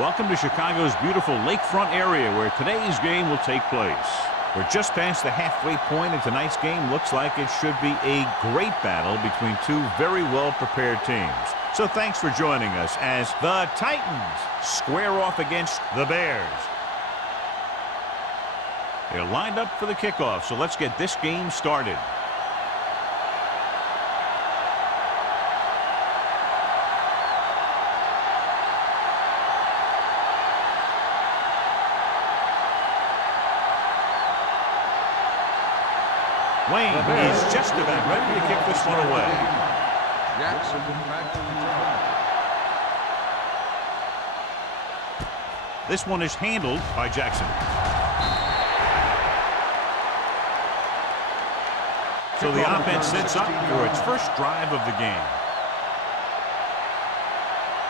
Welcome to Chicago's beautiful lakefront area where today's game will take place. We're just past the halfway point, and tonight's game looks like it should be a great battle between two very well-prepared teams. So thanks for joining us as the Titans square off against the Bears. They're lined up for the kickoff, so let's get this game started. Wayne is just about ready to kick this one away. Jackson back to return. This one is handled by Jackson. So the offense sets up for its first drive of the game.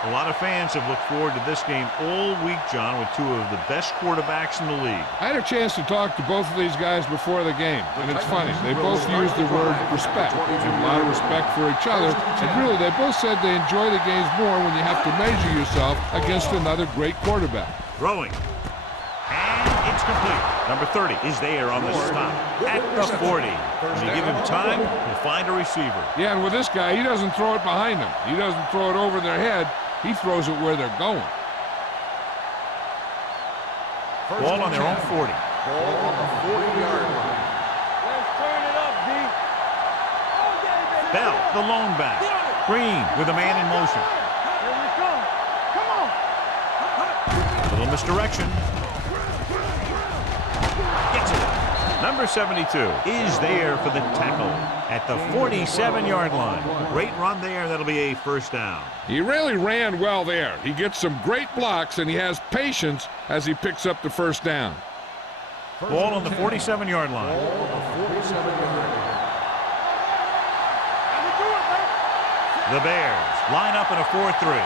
A lot of fans have looked forward to this game all week, John, with two of the best quarterbacks in the league. I had a chance to talk to both of these guys before the game, and it's funny. They both used the word respect. They have a lot of respect for each other, and really, they both said they enjoy the games more when you have to measure yourself against another great quarterback. Throwing. And it's complete. Number 30 is there on the stop at the 40. When you give him time, he'll find a receiver. Yeah, and with this guy, he doesn't throw it behind them. He doesn't throw it over their head. He throws it where they're going. Ball on their own 40. Ball on the 40-yard line. Let's turn it up, D. Bell, the lone back. Green with a man in motion. Here we come. Come on. Little misdirection. Gets it. Number 72 is there for the tackle at the 47-yard line. Great run there. That'll be a first down. He really ran well there. He gets some great blocks, and he has patience as he picks up the first down. Ball on the 47-yard line. Ball on the 47-yard line. The Bears line up in a 4-3.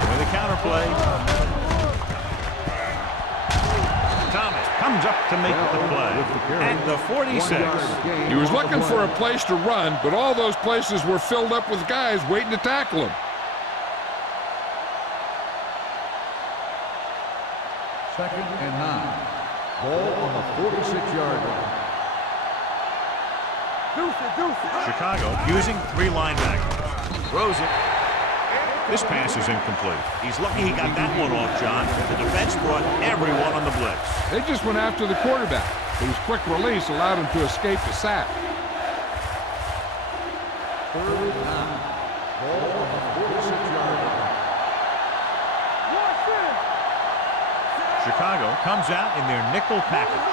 With a counterplay. Thomas comes up to make the play at the 46. He was looking for a place to run, but all those places were filled up with guys waiting to tackle him. Second and 9. Ball on the 46-yard line. Chicago using three linebackers. Throws it. This pass is incomplete. He's lucky he got that one off, John. The defense brought everyone on the blitz. They just went after the quarterback, but his quick release allowed him to escape the sack. Third and 9. Ball on the 46-yard line. Chicago comes out in their nickel package.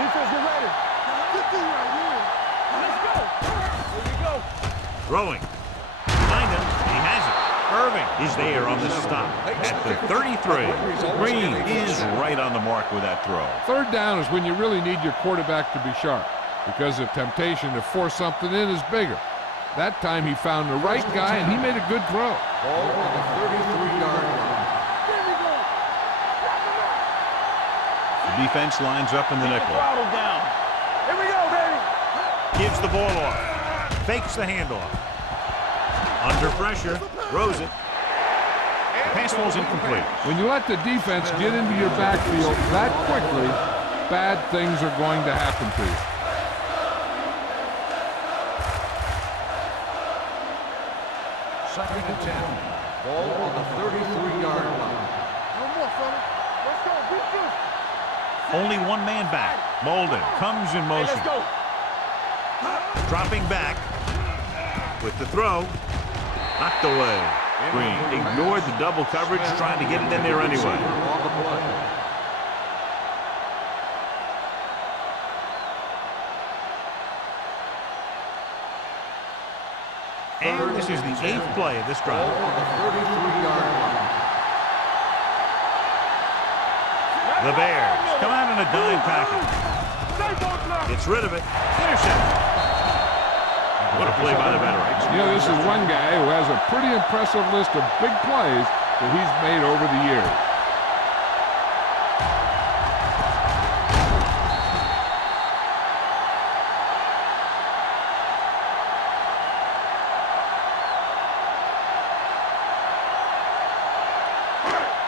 Defense, get ready. Right here. Let's go. Here we go. Throwing. Behind him. He has it. Irving is there on the stop at the 33. Green is right on the mark with that throw. Third down is when you really need your quarterback to be sharp, because the temptation to force something in is bigger. That time he found the right guy, and he made a good throw. Ball on the 33-yard line. The defense lines up in the nickel. Throttle down. Here we go, baby. Gives the ball off. Fakes the handoff. Under pressure. Throws it. The pass ball's incomplete. When you let the defense get into your backfield that quickly, bad things are going to happen to you. Second and 10. Ball on the 33-yard line. No more, fella. Let's go. Defense. Only one man back. Molden comes in Hey, motion. let's go. Dropping back with the throw. Knocked away. Green ignored the double coverage, trying to get it in there anyway. On the play. And this is the 8th play of this drive. Ball on the 33-yard line. The Bears come out in a dime package. Gets rid of it. Intercepted. What a play by the veteran. You know, this is one guy who has a pretty impressive list of big plays that he's made over the years.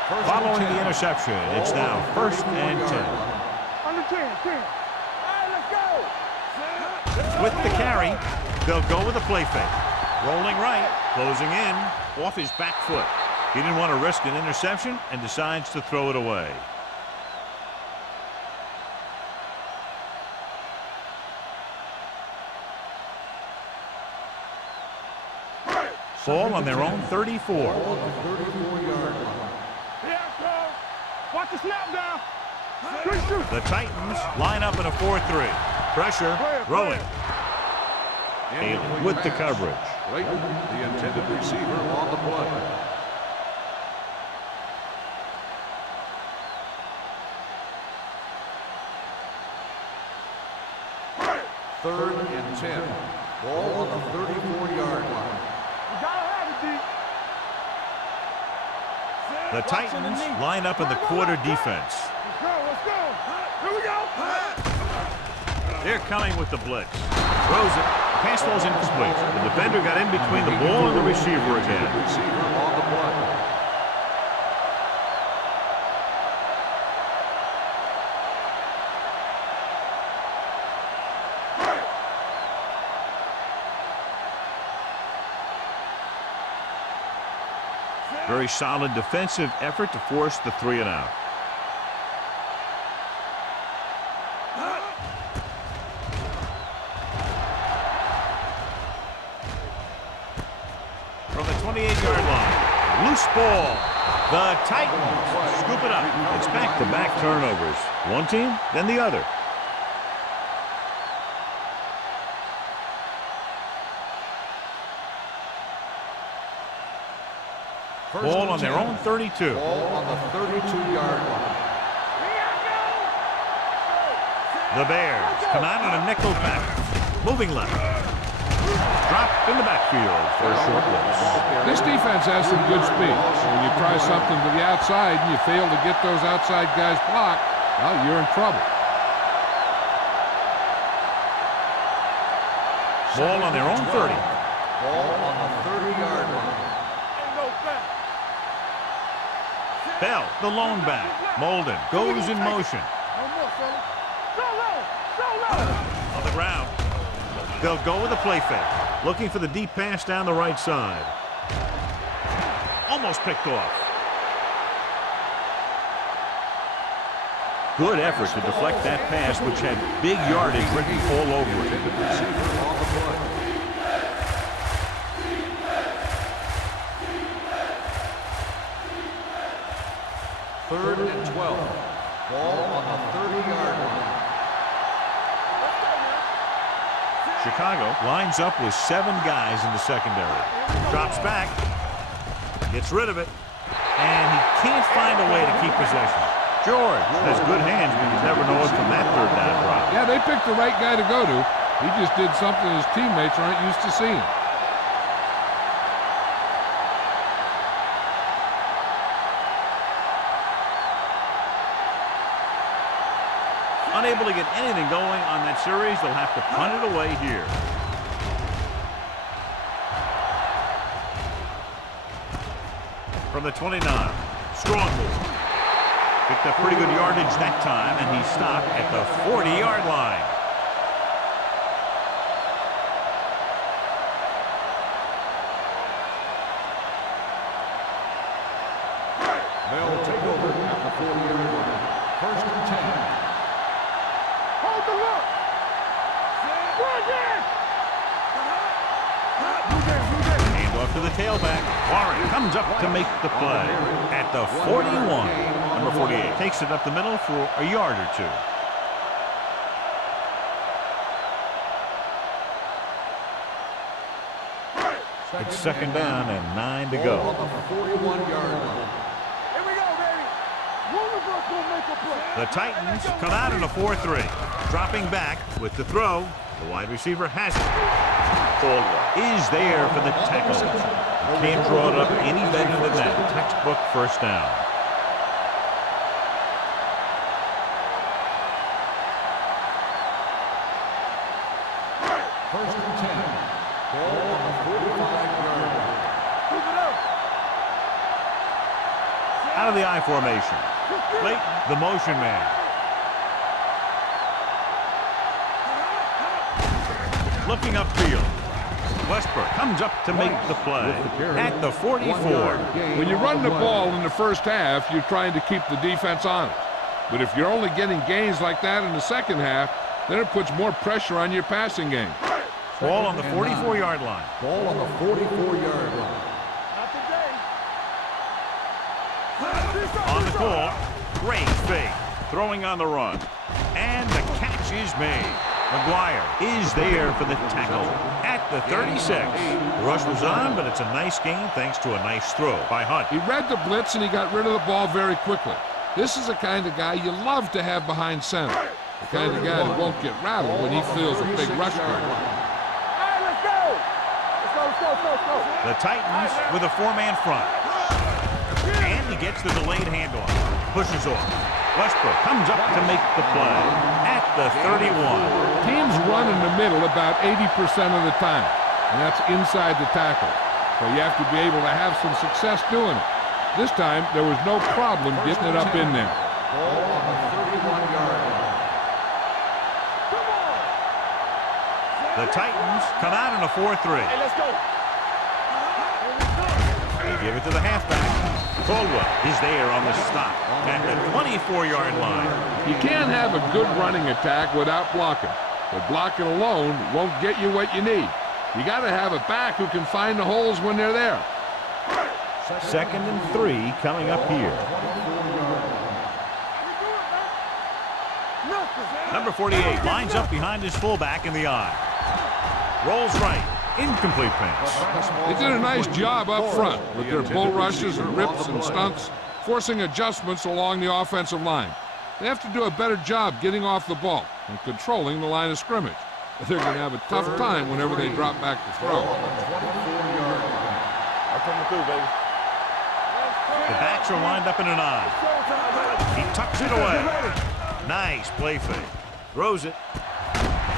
Following the interception, it's now 1st and 10. Under 10. All right, let's go. With the carry, they'll go with a play fake. Rolling right, closing in, off his back foot. He didn't want to risk an interception and decides to throw it away. Ball on their own 34. Here I come. Watch the snap down. Shoot. The Titans line up in a 4-3. Pressure, rolling. Allen with the coverage. Layton, the intended receiver, on the play. Third and 10. Ball on the 34-yard line. You gotta have it, D. The Titans line up in the quarter defense. Let's go. Here we go. They're coming with the blitz. Throws it. Pass falls incomplete. The defender got in between the ball and the receiver again. Receiver on the play. Very solid defensive effort to force the 3 and out. From the 28-yard line, loose ball. The Titans scoop it up. It's back-to-back turnovers. One team, then the other. Ball on their own 32. Ball on the 32-yard line. The Bears come out on a nickel back. Moving left. Dropped in the backfield for a short loss. This defense has some good speed. When you try something to the outside and you fail to get those outside guys blocked, well, you're in trouble. Ball on their own 30. Ball on the 30-yard line. Bell, the lone back. Molden goes in motion. On the ground. They'll go with a play fake. Looking for the deep pass down the right side. Almost picked off. Good effort to deflect that pass, which had big yardage written all over it. Third and 12. Ball on the 30-yard line. Chicago lines up with 7 guys in the secondary. Drops back. Gets rid of it. And he can't find a way to keep possession. George has good hands, but you never know it from that third down drop. Yeah, they picked the right guy to go to. He just did something his teammates aren't used to seeing. Unable to get anything going on that series, they'll have to punt it away here. From the 29, strong move. Picked up pretty good yardage that time, and he stopped at the 40-yard line. They'll take over at the 40-yard line. First and 10. Hold the look. Hand off to the tailback. Warren comes up to make the play at the 41. Number 48 takes it up the middle for a yard or two. It's second down and 9 to go. On the 41-yard line. Here we go, baby. One of us will make a play. The Titans come out in a 4-3. Dropping back with the throw. The wide receiver has it. Is there for the tackle. You can't draw it up any better than that. Textbook first down. First and 10. Ball on the 45-yard line. Out out of the I formation. Late, the motion man. Looking upfield. Westbrook comes up to make the play at the 44. When you run the ball in the first half, you're trying to keep the defense honest. But if you're only getting gains like that in the second half, then it puts more pressure on your passing game. Ball on the 44-yard line. Ball on the 44-yard line. On the call, great fake. Throwing on the run. And the catch is made. McGuire is there for the tackle at the 36. The rush was on, but it's a nice gain thanks to a nice throw by Hunt. He read the blitz and he got rid of the ball very quickly. This is the kind of guy you love to have behind center. The kind of guy that won't get rattled when he feels a big rush coming. Let's go! Let's go. The Titans with a four-man front. And he gets the delayed handoff. Pushes off. Westbrook comes up to make the play at the 31. Teams run in the middle about 80% of the time, and that's inside the tackle. So you have to be able to have some success doing it. This time, there was no problem getting it up in there. Ball on the 31-yard line. The Titans come out in a 4-3. Hey, let's go. They give it to the halfback. Caldwell is there on the stop at the 24-yard line. You can't have a good running attack without blocking. But blocking alone won't get you what you need. You got to have a back who can find the holes when they're there. 2nd and 3 coming up here. Number 48 lines up behind his fullback in the I. Rolls right. Incomplete pass. They did a nice job up front with their bull rushes and rips and stunts, forcing adjustments along the offensive line. They have to do a better job getting off the ball and controlling the line of scrimmage. They're going to have a tough time whenever they drop back to throw. I'm coming through, baby. The backs are lined up in an I. He tucks it away. Nice play fake. Throws it.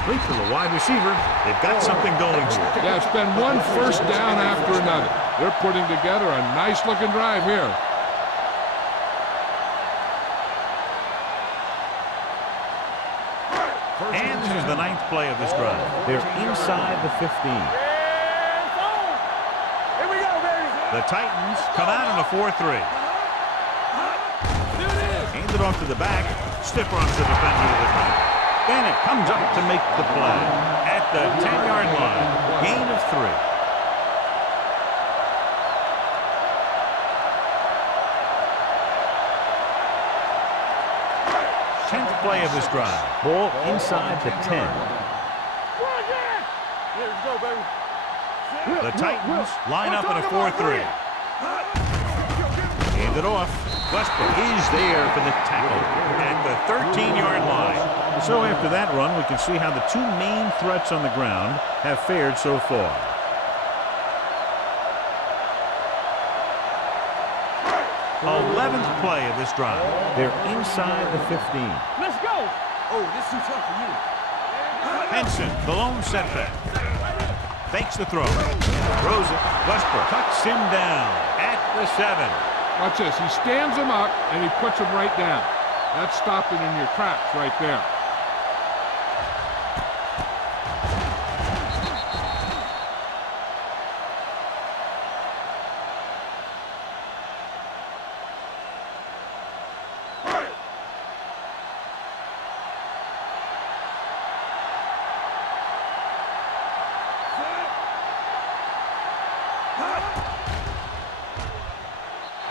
Complete to the wide receiver. They've got something going here. Yeah, it's been one first down after another. They're putting together a nice-looking drive here. And this is the 9th play of this drive. They're inside the 15. Here we go, baby. The Titans come out in a 4-3. Hand it off to the back. Stiff arms the defender to the ground. Bennett comes up to make the play at the 10-yard line. Gain of 3. Tenth play of this drive. Ball inside the 10. Here we go, baby. The Titans line up in a 4-3. Hand it off. Westbrook is there for the tackle at the 13-yard line. So after that run, we can see how the two main threats on the ground have fared so far. 11th play of this drive. They're inside the 15. Let's go. Oh, this is too tough for you. Henson, the lone setback. Fakes the throw. Throws it. Westbrook cuts him down at the 7. Watch this. He stands him up, and he puts him right down. That's stopping in your tracks right there.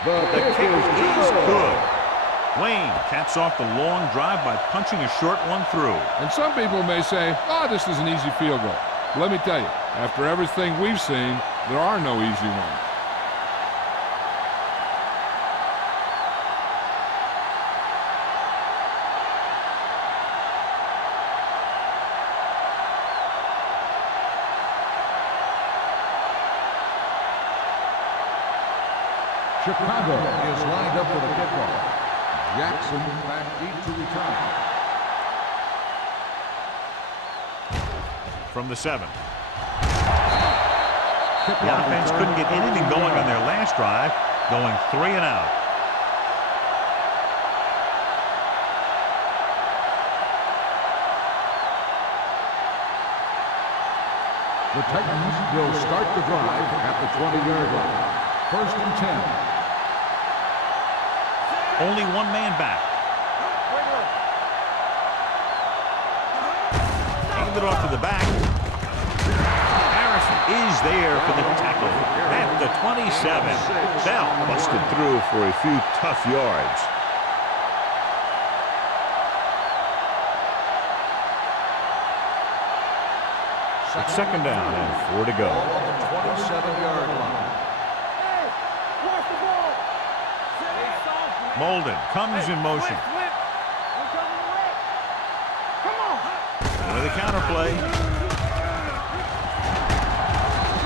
The kick is good. Wayne caps off the long drive by punching a short one through. And some people may say, oh, this is an easy field goal. Let me tell you, after everything we've seen, there are no easy ones. Chicago is lined up for the kickoff. Jackson back deep to return. From the 7. The offense couldn't get anything going on their last drive, going 3 and out. The Titans will start the drive at the 20-yard line. 1st and 10. Only one man back. Hand it off to the back. Harrison is there for the tackle at the 27. Bell busted through for a few tough yards. It's 2nd down and 4 to go. Ball on the 27-yard line. Hey, watch the ball. Molden comes in motion. Come on. With a counter play.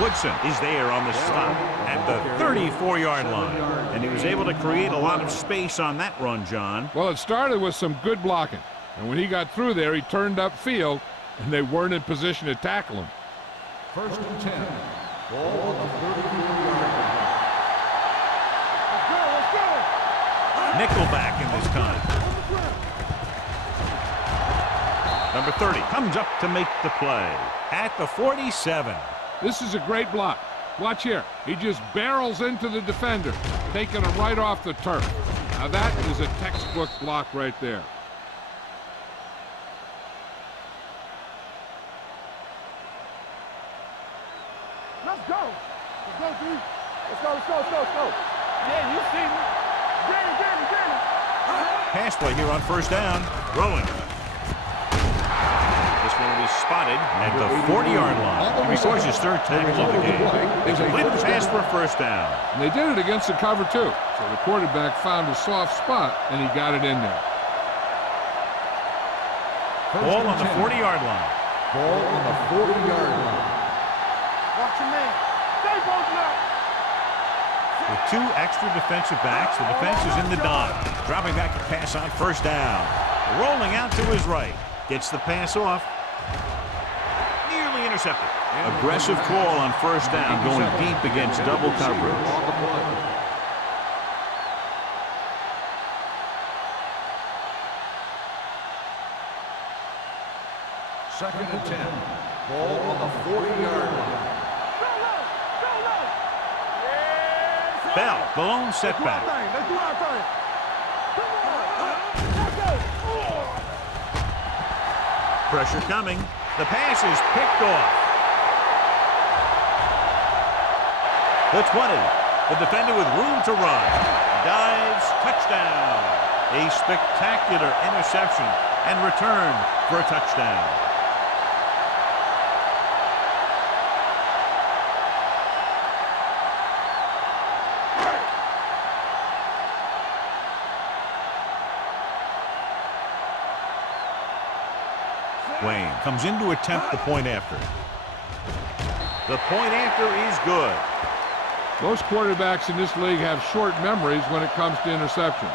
Woodson is there on the stop at the 34-yard line. And he was able to create a lot of space on that run, John. Well, it started with some good blocking. And when he got through there, he turned upfield, and they weren't in position to tackle him. 1st and 10. Ball on the 34-yard line. Let's go. Nickelback in this time. Number 30 comes up to make the play at the 47. This is a great block. Watch here. He just barrels into the defender, taking him right off the turf. Now that is a textbook block right there. Let's go. Let's go, dude. Let's go. Yeah, you see me. Get it. Pass play here on 1st down. Throwing. This one will be spotted at the 40-yard line. He records his 3rd tackle of the game. They complete the pass for a 1st down. And they did it against the cover, too. So the quarterback found a soft spot, and he got it in there. Ball on the 40-yard line. Ball on the 40-yard line. Watch your man. Stay both now. With 2 extra defensive backs, the defense is in the dime. Dropping back to pass on 1st down. Rolling out to his right. Gets the pass off. Nearly intercepted. Aggressive call on 1st down, going deep against double coverage. 2nd and 10. Ball on the 40-yard line. Bell, the lone setback. Let's do our thing. Pressure coming. The pass is picked off. The 20. The defender with room to run. Dives, touchdown. A spectacular interception and return for a touchdown. Wayne comes in to attempt the point after. The point after is good. Most quarterbacks in this league have short memories when it comes to interception.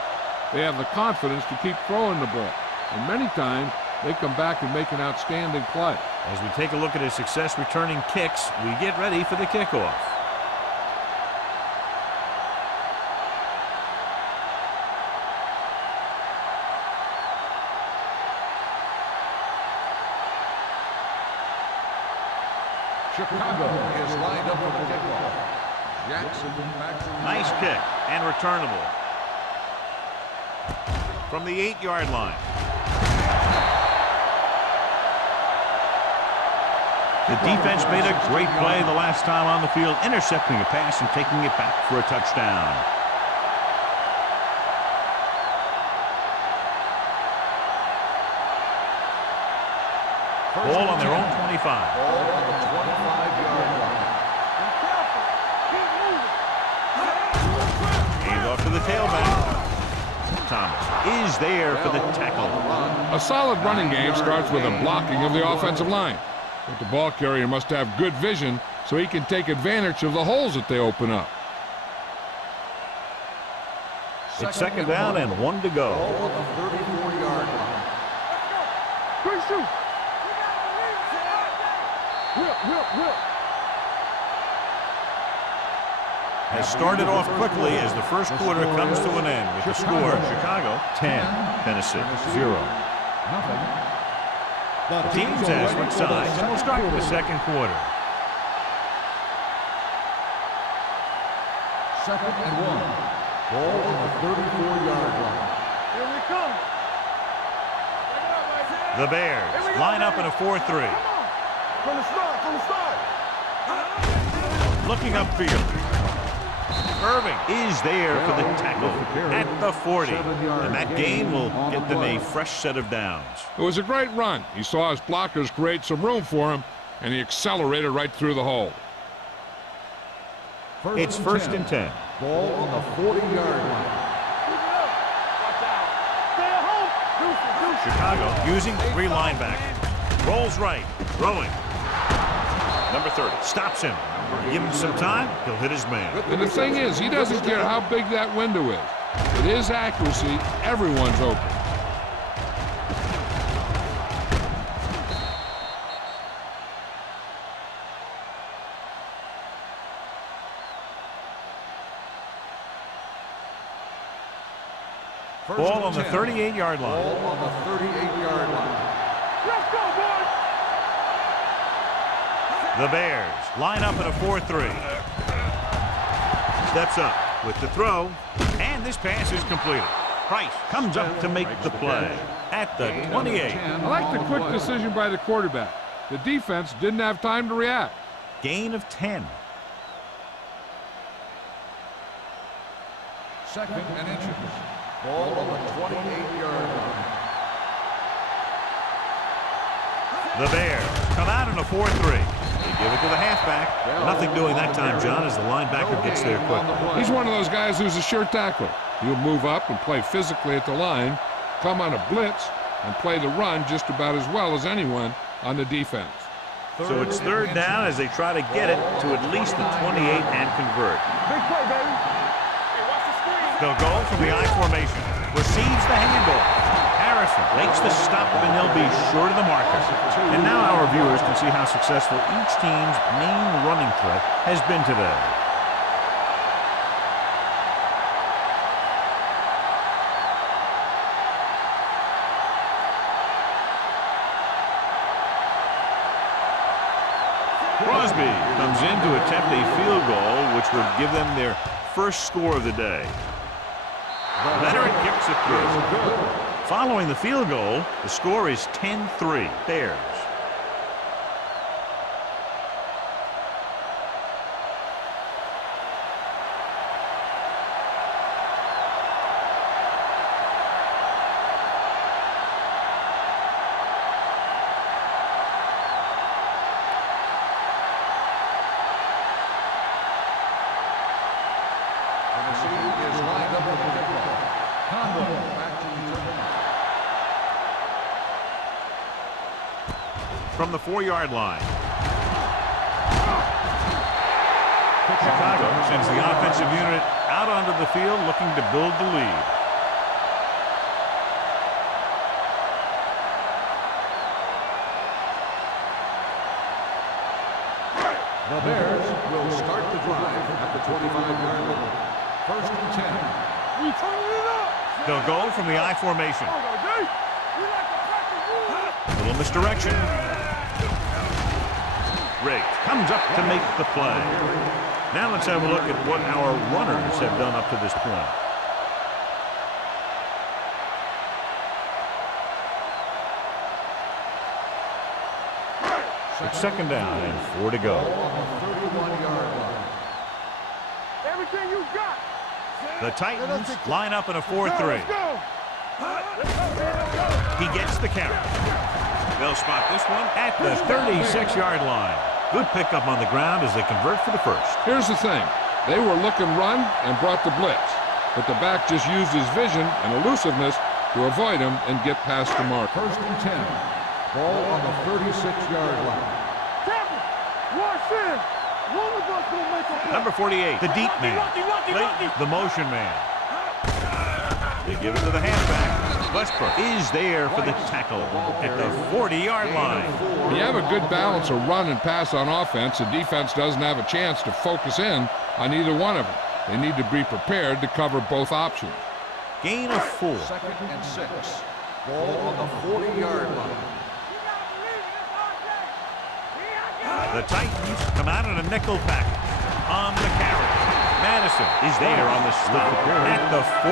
They have the confidence to keep throwing the ball. And many times, they come back and make an outstanding play. As we take a look at his success returning kicks, we get ready for the kickoff. Chicago is lined up for the kickoff. Jackson back to the Nice kick and returnable. From the 8-yard line. The defense made a great play the last time on the field, intercepting a pass and taking it back for a touchdown. Ball on their own 25. ball on the 25-yard line. Hand off to the tailback. Thomas is there for the tackle. A solid running game starts with a blocking of the offensive line. But the ball carrier must have good vision so he can take advantage of the holes that they open up. It's 2nd down and 1 to go. Ball on the 34-yard line. Good shoot. Whip. Has started off quickly as the first quarter comes to an end with the score Chicago 10, Tennessee 0. Nothing. The teams have switched sides and we'll start with the second quarter. 2nd and 1. Ball on the 34-yard line. Here we come. The Bears line up in a 4-3. From the start, from the start. Looking upfield. Irving is there for the tackle at the 40. And that gain will get them a fresh set of downs. It was a great run. He saw his blockers create some room for him, and he accelerated right through the hole. It's 1st and 10. Ball on the 40-yard line. Chicago using 3 linebackers. Rolls right, throwing. Number 30 stops him. Give him some time, he'll hit his man. And the thing is, he doesn't care how big that window is. With his accuracy, everyone's open. Ball on the 38-yard line. Ball on the 38-yard line. Let's go, boys. The Bears line up in a 4-3. Steps up with the throw, and this pass is completed. Price comes up to make the play at the 28. I like the quick decision by the quarterback. The defense didn't have time to react. Gain of 10. 2nd and inches. Ball on the 28-yard line. The Bears come out in a 4-3. They give it to the halfback. Nothing doing that time, John, as the linebacker gets there quickly. He's one of those guys who's a sure tackler. He'll move up and play physically at the line, come on a blitz, and play the run just about as well as anyone on the defense. So it's 3rd down as they try to get it to at least the 28 and convert. Big play, baby. Hey, watch the screen. They'll go from the I formation. Receives the handoff. Harrison makes the stop, and he'll be short of the marker. And now our viewers can see how successful each team's main running threat has been today. Crosby comes in to attempt a field goal, which would give them their first score of the day. Leonard kicks it through. Following the field goal, the score is 10-3. Bears. From the 4-yard line. Chicago sends the offensive unit out onto the field looking to build the lead. The Bears will start the drive at the 25-yard line. 1st and 10. We turn it up. They'll go from the I formation. Little misdirection. Riggs comes up to make the play. Now let's have a look at what our runners have done up to this point. It's 2nd down and 4 to go. Everything you got. The Titans line up in a 4-3. He gets the carry. They'll spot this one at the 36-yard line. Good pickup on the ground as they convert for the first. Here's the thing. They were looking run and brought the blitz, but the back just used his vision and elusiveness to avoid him and get past the mark. 1st and 10. Ball on the 36-yard line. Number 48, the deep man. The motion man. They give it to the halfback. Westbrook is there for the tackle at the 40-yard line. When you have a good balance of run and pass on offense, the defense doesn't have a chance to focus in on either one of them. They need to be prepared to cover both options. Gain of 4. 2nd and 6. Ball on the 40-yard line. The Titans come out in a nickel package on the carry. Allison is there on the stop at the 49.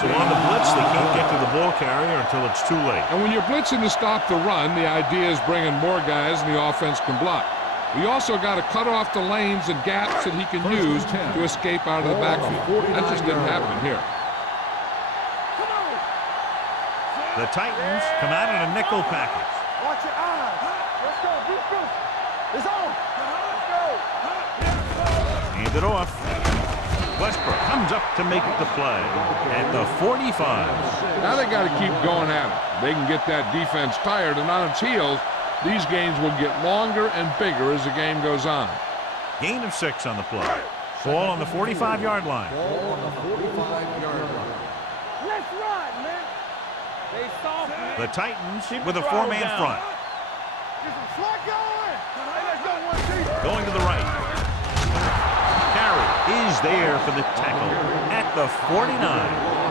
So on the blitz, they can't get to the ball carrier until it's too late. And when you're blitzing to stop the run, the idea is bringing more guys and the offense can block. We also got to cut off the lanes and gaps that he can use to escape out of the backfield. That just didn't happen here. The Titans come out in a nickel package. Watch your eyes. Let's go. Defense. It's on. Let's go. Hand it off. Westbrook comes up to make the play at the 45. Now they got to keep going at it. They can get that defense tired, and on its heels, these games will get longer and bigger as the game goes on. Gain of 6 on the play. Ball on the 45-yard line. Ball on the 45-yard line. Let's run, man. They soft, man. The Titans with a 4-man front. Get some slack going. Hey, let's go one deep. Going to the right. Carey is there for the tackle at the 49.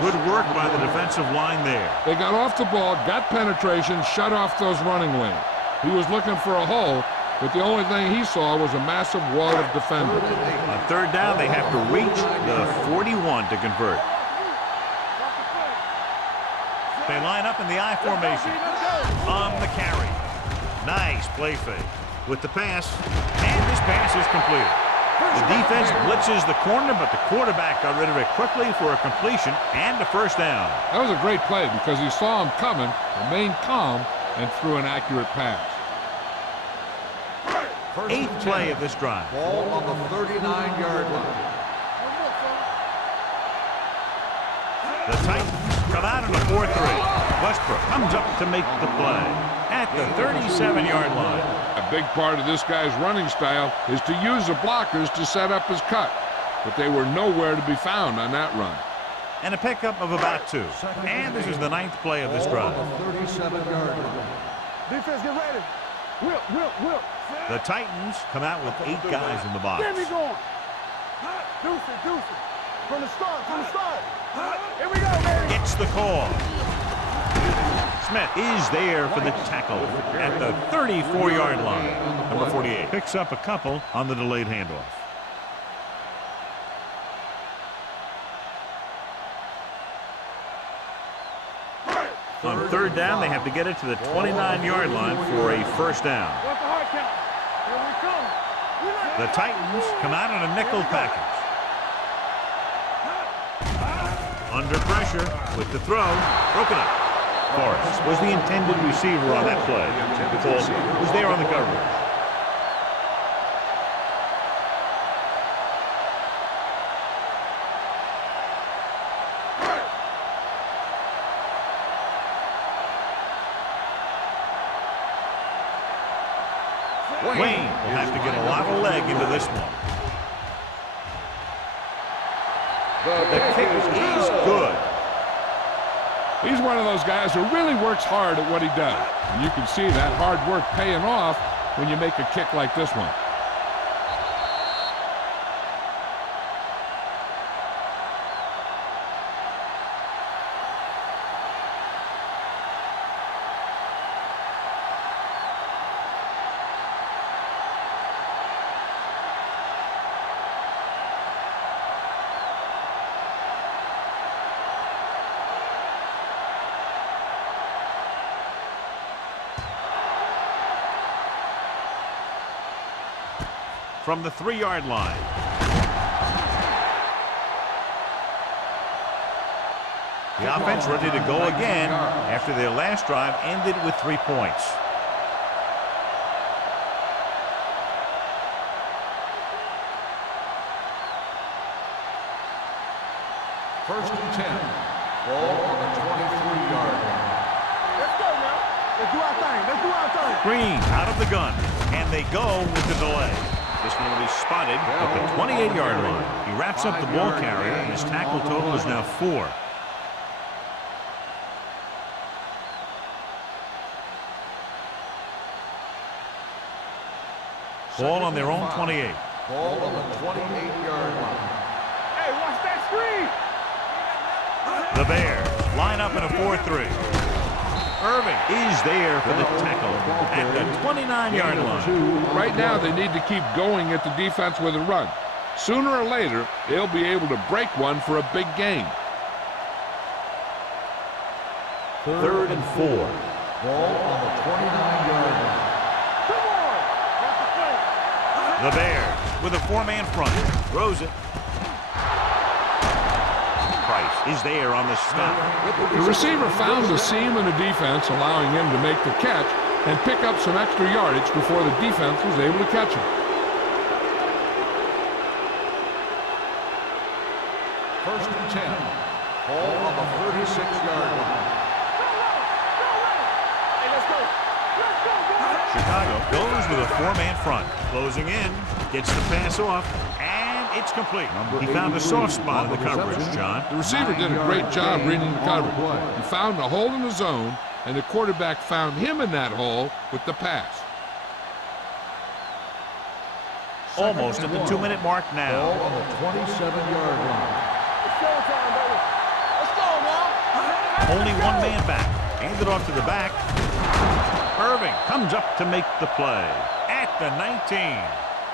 Good work by the defensive line there. They got off the ball, got penetration, shut off those running lanes. He was looking for a hole, but the only thing he saw was a massive wall of defenders. On third down, they have to reach the 41 to convert. They line up in the I formation. On the carry. Nice play fake with the pass, and this pass is completed. The defense blitzes the corner, but the quarterback got rid of it quickly for a completion and a first down. That was a great play because he saw him coming, remained calm, and threw an accurate pass. 8th play of this drive. Ball on the 39-yard line. The Titans come out in a 4-3. Westbrook comes up to make the play at the 37-yard line. A big part of this guy's running style is to use the blockers to set up his cut, but they were nowhere to be found on that run. And a pickup of about 2. And this is the 9th play of this drive. Ball on the 37-yard line. Defense, get ready. Whip. The Titans come out with 8 guys in the box. Get me going. Deuce it. From the start. Here we go, baby. Gets the call. Smith is there for the tackle at the 34-yard line. Number 48 picks up a couple on the delayed handoff. On third down, they have to get it to the 29-yard line for a first down. What's the hard count? Here we come. The Titans come out in a nickel package. Under pressure with the throw, broken up. Forrest was the intended receiver on that play. Ball was there on the coverage. Wayne will have to get a lot of leg into this one. The kick is good. He's one of those guys who really works hard at what he does. And you can see that hard work paying off when you make a kick like this one. From the 3-yard line. The offense ready to go again after their last drive ended with 3 points. First and 10. Ball on the 23-yard line. Let's go now. Let's do our thing. Green out of the gun, and they go with the delay. This one will be spotted at the 28-yard line. He wraps up the ball carrier, and his tackle total is now 4. Ball on their own 28. Ball on the 28-yard line. Hey, watch that screen. The Bears line up in a 4-3. Irving is there for the tackle at the 29-yard line. Right now, they need to keep going at the defense with a run. Sooner or later, they'll be able to break one for a big game. 3rd and 4. Ball on the 29-yard line. The Bears with a 4-man front. Throws it. Price is there on the stop. The receiver found the seam in the defense, allowing him to make the catch and pick up some extra yardage before the defense was able to catch him. First and 10. Ball on the 36-yard line. Chicago goes with a 4-man front. Closing in. Gets the pass off. And it's complete. He found a soft spot in the coverage, John. The receiver did a great job reading the coverage. He found a hole in the zone, and the quarterback found him in that hole with the pass. Almost at the 2-minute mark now. Ball on the 27-yard line. Only one man back. Hand it off to the back. Irving comes up to make the play at the 19.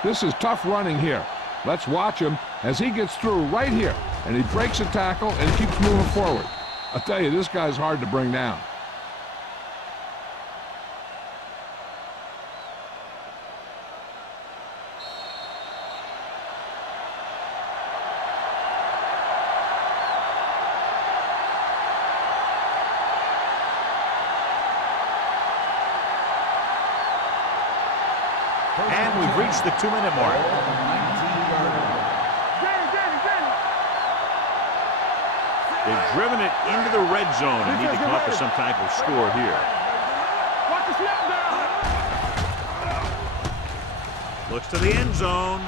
This is tough running here. Let's watch him as he gets through right here, and he breaks a tackle and keeps moving forward. I'll tell you, this guy's hard to bring down. And we've reached the 2-minute mark. They've driven it into the red zone and need to come up with some type of score here. Looks to the end zone.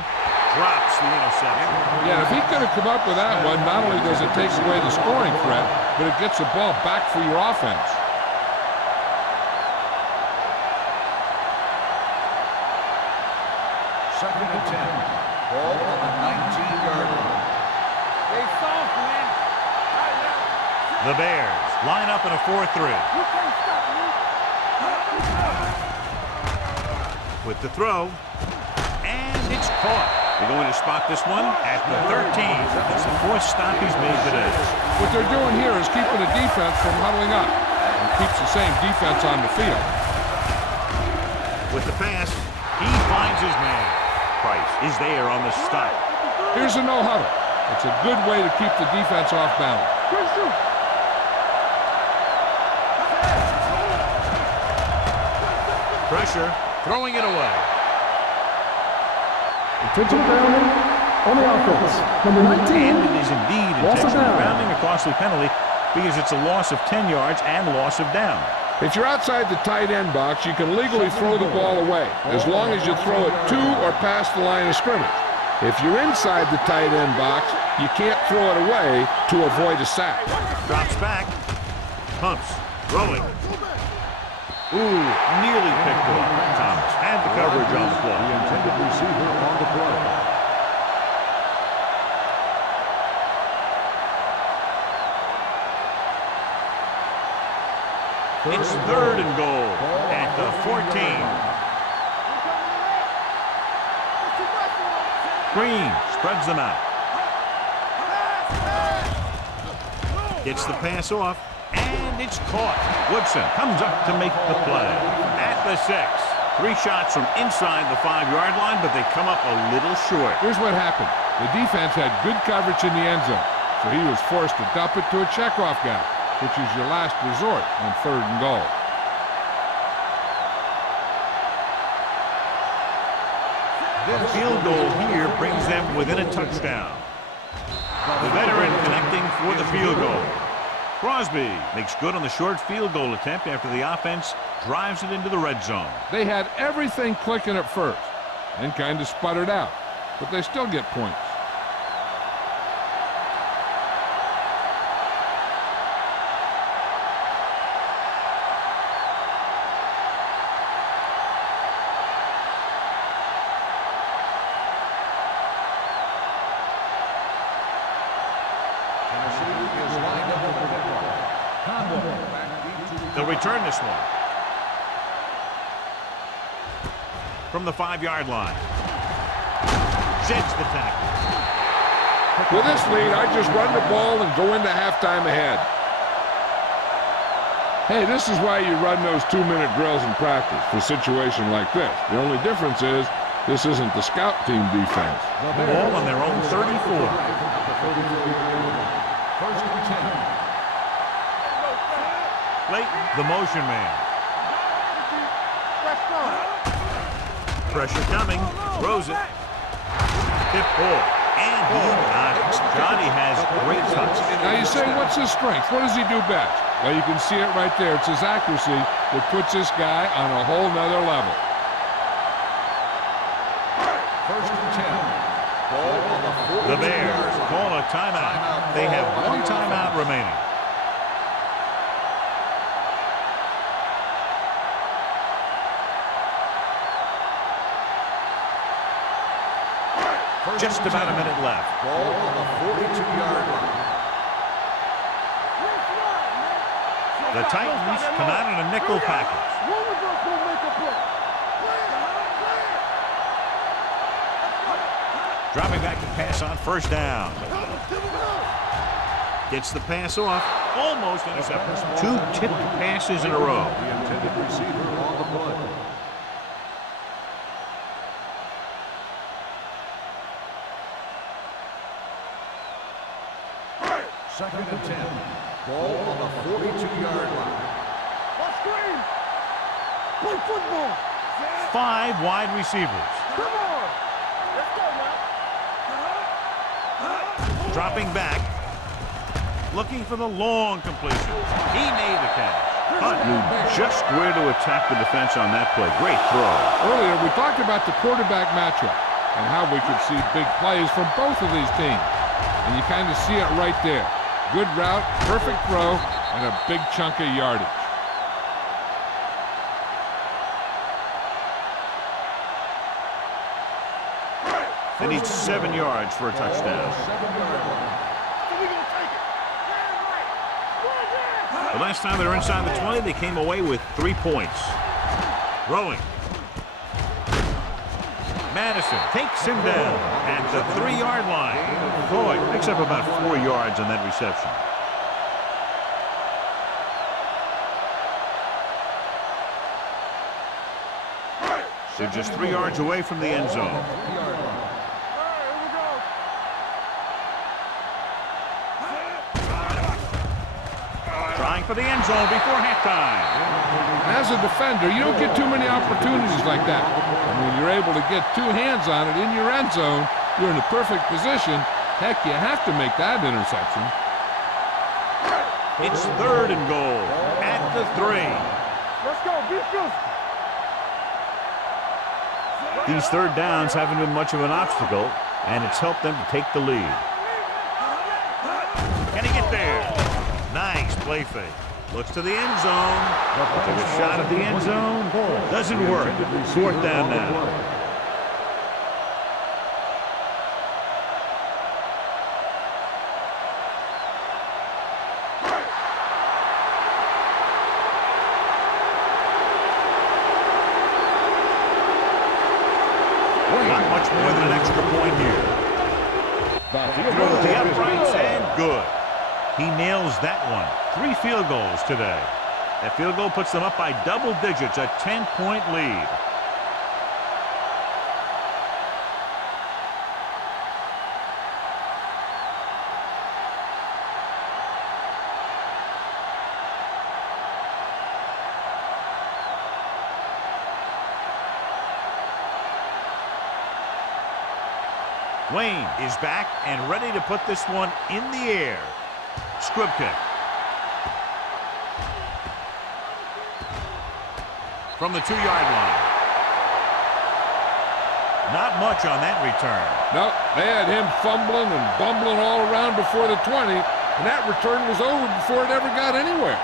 Drops the interception. Yeah, if he could have come up with that one, not only does it take away the scoring threat, but it gets the ball back for your offense. Second and 10. Ball on the 19-yard line. The Bears line up in a 4-3. With the throw. And it's caught. They're going to spot this one at the 13. It's the 4th stop he's made today. What they're doing here is keeping the defense from huddling up and keeps the same defense on the field. With the pass, he finds his man. Price is there on the stop. Here's a no-huddle. It's a good way to keep the defense off balance. Pressure, throwing it away. Intentional grounding on the offense. Number 19. And it is indeed Loss of intentional down. grounding, a costly penalty, because it's a loss of 10 yards and loss of down. If you're outside the tight end box, you can legally throw the ball away, as long as you throw it to or past the line of scrimmage. If you're inside the tight end box, you can't throw it away to avoid a sack. Drops back. Pumps. Throwing. Ooh, nearly picked it up. Thomas had the coverage on the The play. intended receiver on the play. It's 3rd and goal at the 14. Green spreads them out. Gets the pass off, and it's caught. Woodson comes up to make the play at the 6. 3 shots from inside the 5-yard line, but they come up a little short. Here's what happened. The defense had good coverage in the end zone, so he was forced to dump it to a checkoff guy, which is your last resort on 3rd and goal. The field goal here brings them within a touchdown. The veteran connecting for the field goal. Crosby makes good on the short field goal attempt after the offense drives it into the red zone. They had everything clicking at first and kind of sputtered out, but they still get points. They'll return this one. From the 5-yard line. Sheds the tackle. With this lead, I just run the ball and go into halftime ahead. Hey, this is why you run those 2-minute drills in practice for a situation like this. The only difference is this isn't the scout team defense. Ball on their own 34. First and 10. Clayton, the motion man. Pressure coming. Throws it. Tip ball. And he got it. Johnny has great touch. Now you say, what's his strength? What does he do best? Well, you can see it right there. It's his accuracy that puts this guy on a whole nother level. First and 10. Ball on the 42 The Bears yard line. call a timeout. They have one timeout remaining. Just about a minute left. Ball on the 42-yard line. The Titans come out in a nickel package. Dropping back to pass on first down. Gets the pass off. Almost intercepted. 2 tipped passes in a row. The intended receiver on the play. Second and 10. Ball on the 42-yard line. Play football. 5 wide receivers. Come on. Let's go now. Dropping back. Looking for the long completion. He made the catch. Hunt knew just where to attack the defense on that play. Great throw. Earlier, we talked about the quarterback matchup and how we could see big plays from both of these teams. And you kind of see it right there. Good route, perfect throw, and a big chunk of yardage. They need 7 yards for a touchdown. 7-yard line. The last time they were inside the 20, they came away with 3 points. Throwing. Madison takes him down at the 3-yard line. Boy, picks up about 4 yards on that reception. They're just 3 yards away from the end zone. Trying for the end zone before halftime. As a defender, you don't get too many opportunities like that. And when you're able to get 2 hands on it in your end zone, you're in the perfect position. Heck, you have to make that interception. It's 3rd and goal at the 3. Let's go. Be physical. These 3rd downs haven't been much of an obstacle, and it's helped them to take the lead. Can he get there? Nice play fake. Looks to the end zone. Took a shot at the end zone. Doesn't work. 4th down now. Not much more than an extra point here. Throws the uprights and good. He nails that one. 3 field goals today. That field goal puts them up by double digits, a 10-point lead. Wayne is back and ready to put this one in the air. Squib kick. From the 2-yard line. Not much on that return. No, they had him fumbling and bumbling all around before the 20, and that return was over before it ever got anywhere.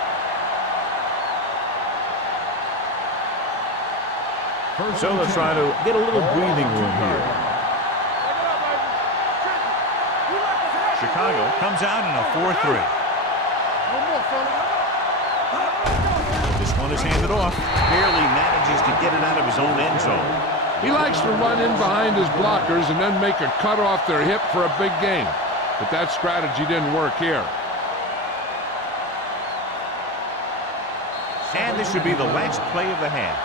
So let's try to get a little breathing room here. Chicago comes out in a 4-3. This one is handed off. Barely manages to get it out of his own end zone. He likes to run in behind his blockers and then make a cut off their hip for a big gain. But that strategy didn't work here. And this should be the last play of the half.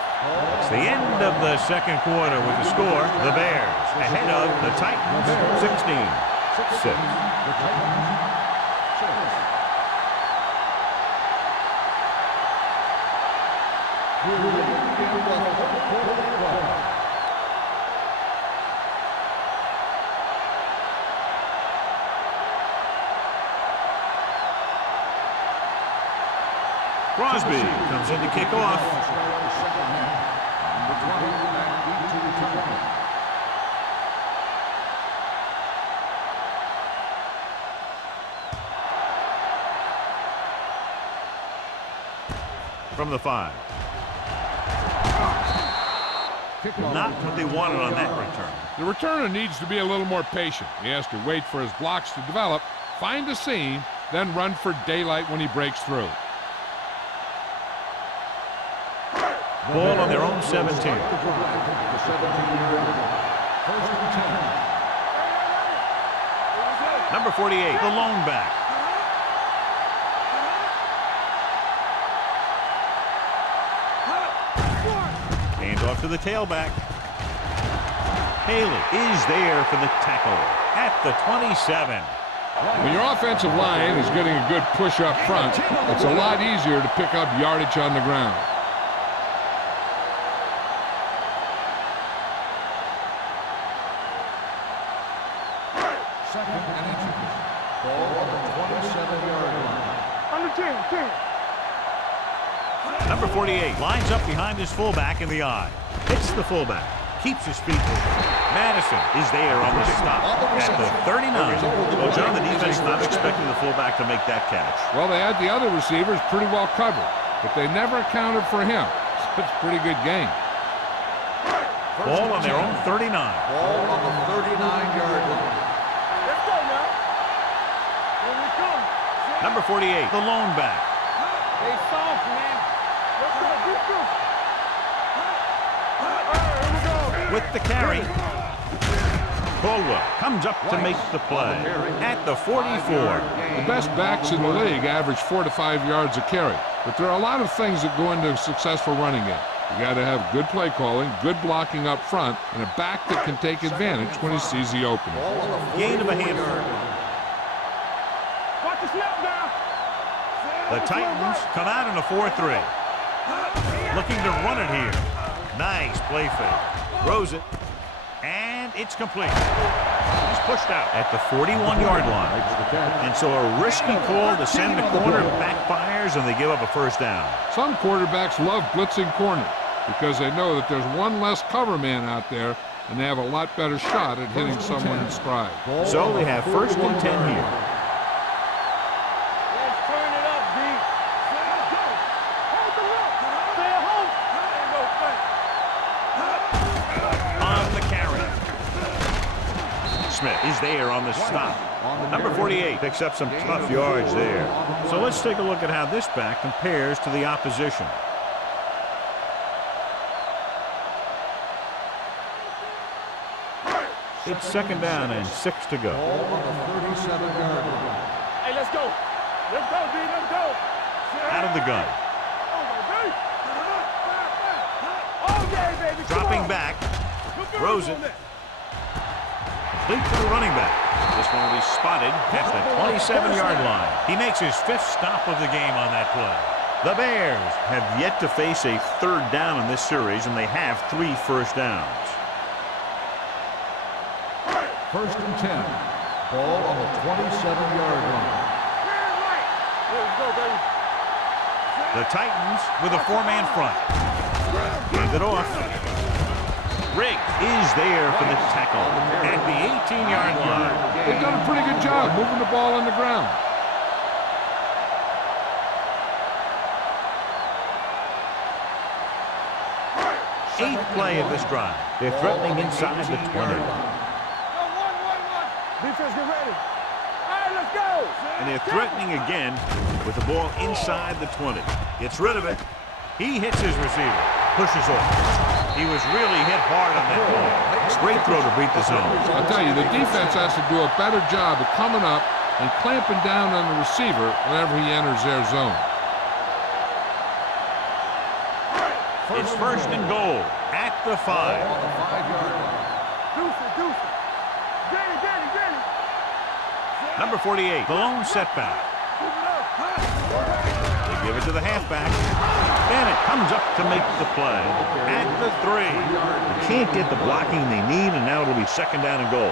It's the end of the second quarter with the score, the Bears ahead of the Titans 16-6. Crosby comes in to kick off. From the 5. Not what they wanted on that return. The returner needs to be a little more patient. He has to wait for his blocks to develop, find a seam, then run for daylight when he breaks through. Ball on their own 17. Number 48, the lone back. Hands off to the tailback. Haley is there for the tackle at the 27. When your offensive line is getting a good push up front, it's a lot easier to pick up yardage on the ground. Second and inches. Ball on the 27-yard line. Under 10. Number 48 lines up behind his fullback in the eye. Hits the fullback. Keeps his feet moving. Madison is there on the stop at the 39. Well, John, the defense not expecting the fullback to make that catch. Well, they had the other receivers pretty well covered, but they never accounted for him. It's a pretty good game. Ball on their own 39. Ball on the 39-yard line. Let's go now. Here we come. Number 48, the lone back. They soft, man. Let's go. Get through. Here we go. With the carry. Caldwell comes up to make the play at the 44. The best backs in the league average 4 to 5 yards a carry, but there are a lot of things that go into a successful running game. You got to have good play calling, good blocking up front, and a back that can take advantage when he sees the opening. Gain of a handful. Watch the snap now. The Titans come out in a 4-3. Looking to run it here. Nice play fake. Throws it. And it's complete. He's pushed out at the 41-yard line. And so a risky call to send the corner backfires, and they give up a first down. Some quarterbacks love blitzing corner because they know that there's one less cover man out there, and they have a lot better shot at hitting someone in stride. So they have first and 10 here. Let's turn it up, D. Let's go. Hold the rope. Stay at home. Ain't no thing. On the carry. Smith is there on the stop. Number 48 picks up some tough yards there. So let's take a look at how this back compares to the opposition. It's second down and 6 to go. Ball on the 37-yard line. Hey, let's go. Let's go, D. Let's go. Out of the gun. Oh, yeah, baby. Come Dropping on. back. Look good Throws on it. that. Complete to the running back. This one will be spotted at the 27-yard line. He makes his 5th stop of the game on that play. The Bears have yet to face a third down in this series, and they have 3 first downs. First and 10. Ball on the 27-yard line. Let's go, baby. The Titans with a 4-man front. Hand it off. Riggs is there for the tackle at the 18-yard line. They've done a pretty good job moving the ball on the ground. Eighth play of this drive. They're threatening inside the 20. Go, 1. Defense, get ready. All right, let's go. And they're threatening again with the ball inside the 20. Gets rid of it. He hits his receiver. Pushes off. He was really hit hard on that ball. Great throw to beat the zone. I'll tell you, the defense has to do a better job of coming up and clamping down on the receiver whenever he enters their zone. It's first and goal at the 5. On the 5-yard line. Deuce it. Get it. Number 48, the lone setback. They give it to the halfback. Bennett comes up to make the play at the 3. They can't get the blocking they need, and now it'll be second down and goal.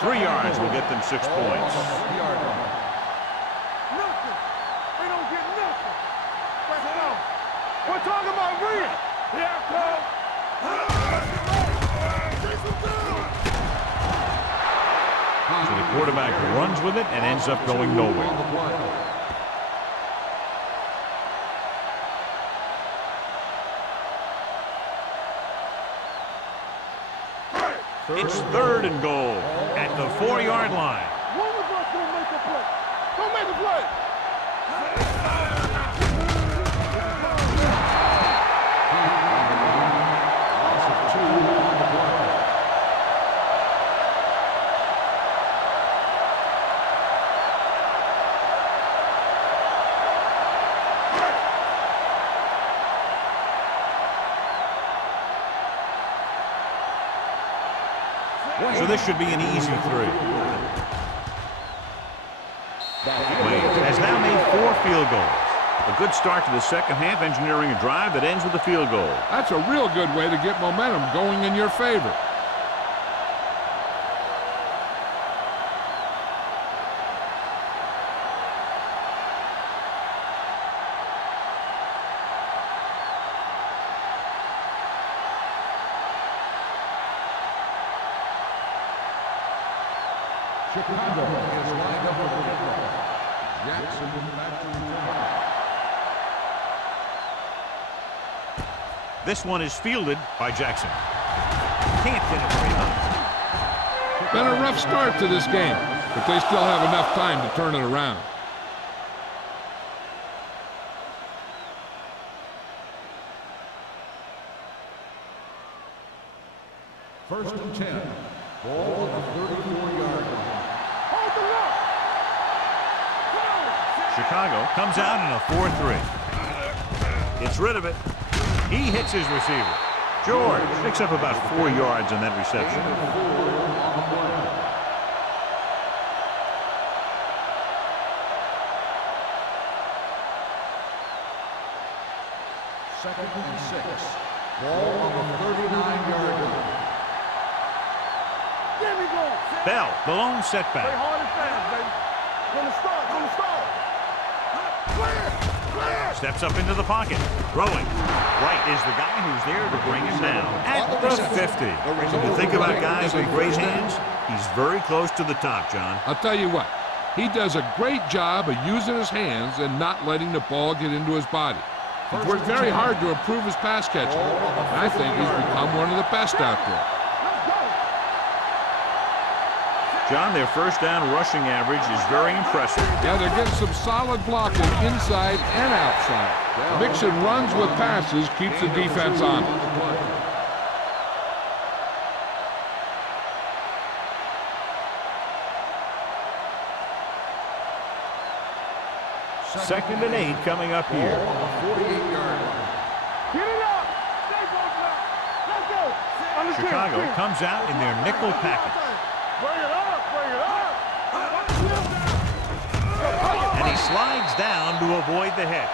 Three yards will get them 6 points. Nothing. They don't get nothing. Let's go. We're talking about reading. Here it comes. So the quarterback runs with it and ends up going nowhere. It's third and goal at the 4-yard line. One of us gonna make a play. Don't make a play. So this should be an easy 3. Wade has now made 4 field goals. A good start to the second half, engineering a drive that ends with a field goal. That's a real good way to get momentum going in your favor. Chicago is lined up with the football. Jackson back to return. This one is fielded by Jackson. Can't get it very high. Been a rough start to this game, but they still have enough time to turn it around. First and 10. Ball on the 34-yard line. Hold the rock. Chicago comes out in a 4-3. Gets rid of it. He hits his receiver. George picks up about 4 yards on that reception. Second and 6. Ball on the 39-yard line. There we go. Bell, the lone Play setback. hard and fast, baby. Gonna start. Clear. Steps up into the pocket. Throwing. Wright is the guy who's there to bring him down at the 50. When you think about guys with great hands, he's very close to the top, John. I'll tell you what, he does a great job of using his hands and not letting the ball get into his body. He's worked very hard to improve his pass catching, and I think he's become one of the best out there. John, their first down rushing average is very impressive. Yeah, they're getting some solid blocking inside and outside. Mixing runs with passes keeps the defense on. Second and 8 coming up here. On the 48-yard line. Get it up. Stay close now. Let's go. Understand. Chicago comes out in their nickel package. Bring it up. And he slides down to avoid the hit.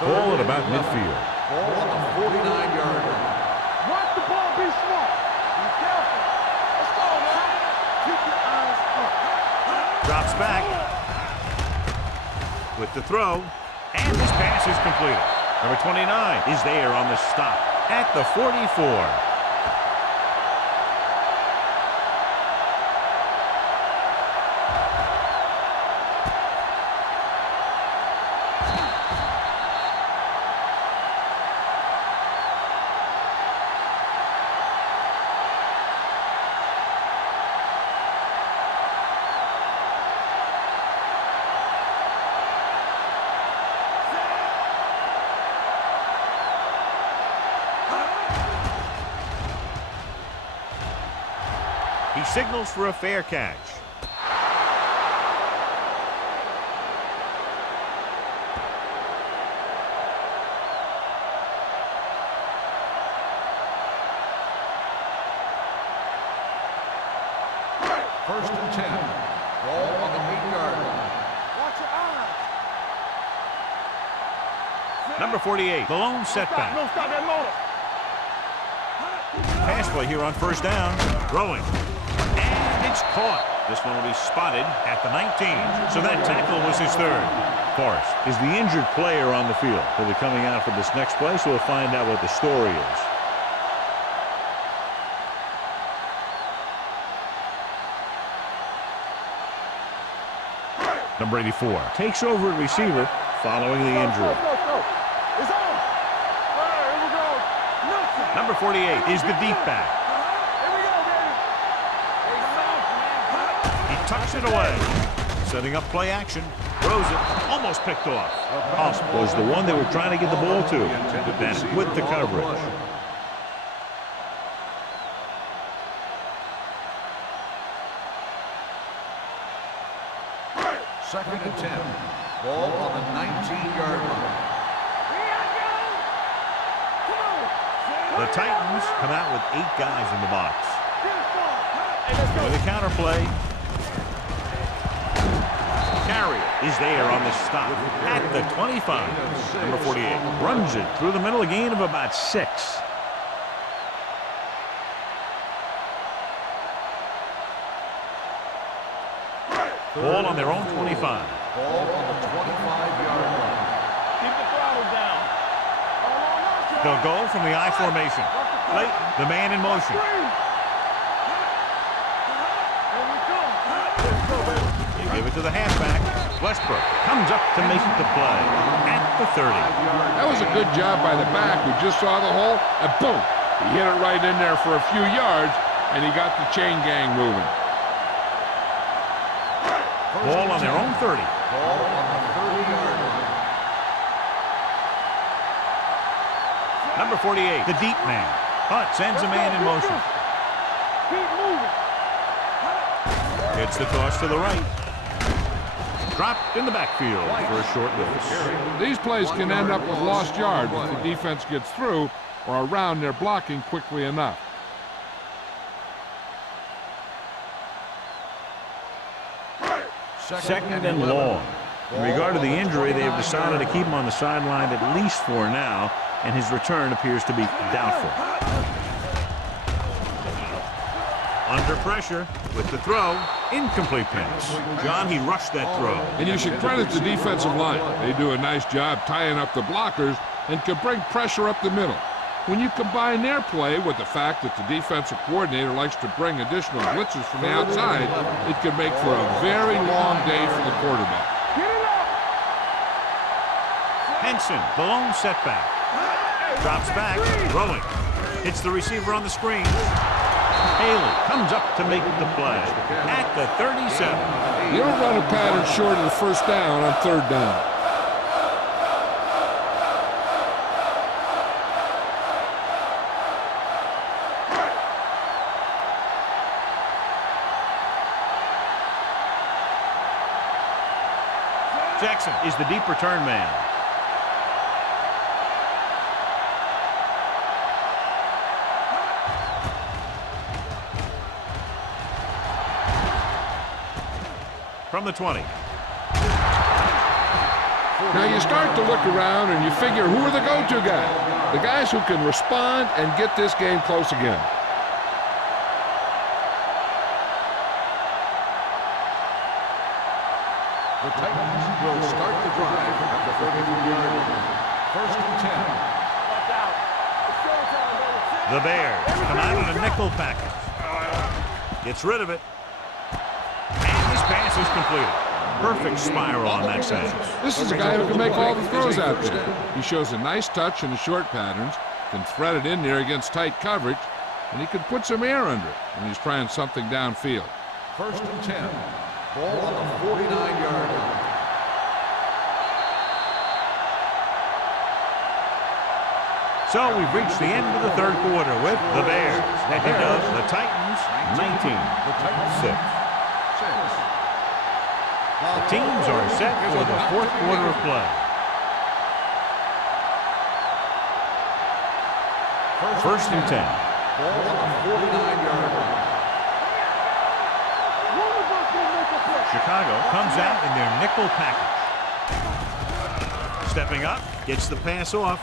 Ball at about midfield. Ball on the 49-yard line. Watch the ball. Be smart. Be careful. Let's go, man. Keep your eyes up. Drops back with the throw, and this pass is completed. Number 29 is there on the stop at the 44. He signals for a fair catch. First and 10. Ball on the 8-yard line. Watch your eyes. Number 48, the lone setback. No, stop that motor. Pass play here on first down. Throwing. And it's caught. This one will be spotted at the 19. So that tackle was his third. Forrest is the injured player on the field. He'll be coming out for this next play, so we'll find out what the story is. Number 84 takes over at receiver following the injury. It's on. Here we go. Nothing. Number 48 is the deep back. Here we go, baby. He tucks it away. Setting up play action. Throws it. Almost picked off. Hump was the one they were trying to get the ball to. Then with the coverage. Second and 10. Ball on the 19-yard line. The Titans come out with 8 guys in the box. With a counter play. Carrier is there on the stop at the 25. Number 48 runs it through the middle, a gain of about 6. Ball on their own 25. Ball on the 25-yard line. Keep the throttle down. They'll go from the I formation. Late, the man in motion. You give it to the halfback. Westbrook comes up to make the play at the 30. That was a good job by the back who just saw the hole, and boom! He hit it right in there for a few yards, and he got the chain gang moving. Ball on their own 30. Ball on the 30-yard line. Number 48, the deep man. Hunt sends a man in motion. Keep moving. Gets the toss to the right. Dropped in the backfield for a short release. These plays can end up with lost yards if the defense gets through or around their blocking quickly enough. Second and long. In regard to the injury, they have decided to keep him on the sideline at least for now, and his return appears to be doubtful. Under pressure with the throw. Incomplete pass. John, he rushed that throw. And you should credit the defensive line. They do a nice job tying up the blockers and can bring pressure up the middle. When you combine their play with the fact that the defensive coordinator likes to bring additional blitzes from the outside, it can make for a very long day for the quarterback. Henson, the lone setback. Drops back, throwing. Hits the receiver on the screen. Haley comes up to make the play at the 37. You don't run a pattern short of the first down on third down. Jackson is the deep return man. From the 20. Now you start to look around and you figure, who are the go-to guys? The guys who can respond and get this game close again. The Titans will start the drive at the 33-yard line. First and 10. Watch out. It's showtime, baby. The Bears come out in a nickel package. Gets rid of it. And this pass is completed. Perfect spiral on that pass. This is a guy who can make all the throws out there. He shows a nice touch in the short patterns, can thread it in there against tight coverage, and he can put some air under it when he's trying something downfield. First and 10. Ball on the 49-yard line. So we've reached the end of the third quarter with the Bears ahead of the Titans 19-6. The teams are set for the fourth quarter of play. First and 10. Ball on the 49-yard line. Chicago comes out in their nickel package. Stepping up, gets the pass off.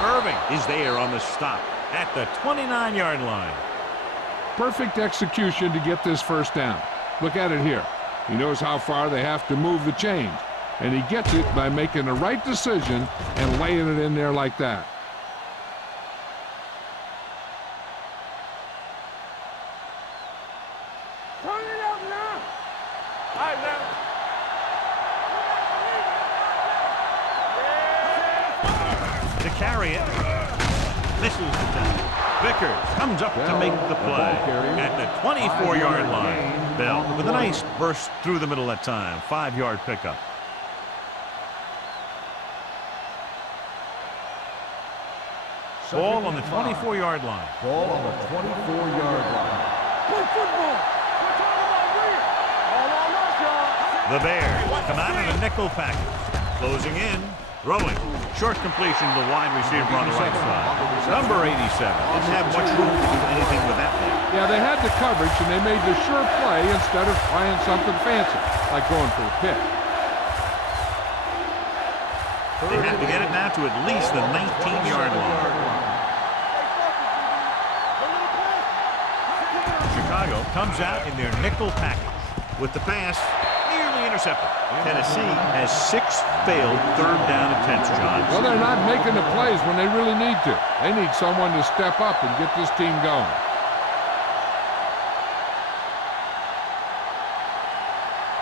Irving is there on the stop at the 29-yard line. Perfect execution to get this first down. Look at it here. He knows how far they have to move the chains, and he gets it by making the right decision and laying it in there like that. Turn it up now. All right, now. To carry it. Misses the tackle. Vickers comes up to make the play at the 24-yard line. Bell with a nice burst through the middle that time. 5-yard pickup. Ball on the 24-yard line. Ball on the 24-yard line. Play football. We're talking about real. All on us, y'all. The Bears come out in a nickel package. Closing in. Throwing. Short completion to the wide receiver on the right side. Number 87. Didn't have much room to do anything with that one. Yeah, they had the coverage, and they made the sure play instead of trying something fancy, like going for a pick. They have to get it now to at least the 19-yard line. Chicago comes out in their nickel package with the pass nearly intercepted. Tennessee has 6 failed third down attempts, John. Well, they're not making the plays when they really need to. They need someone to step up and get this team going.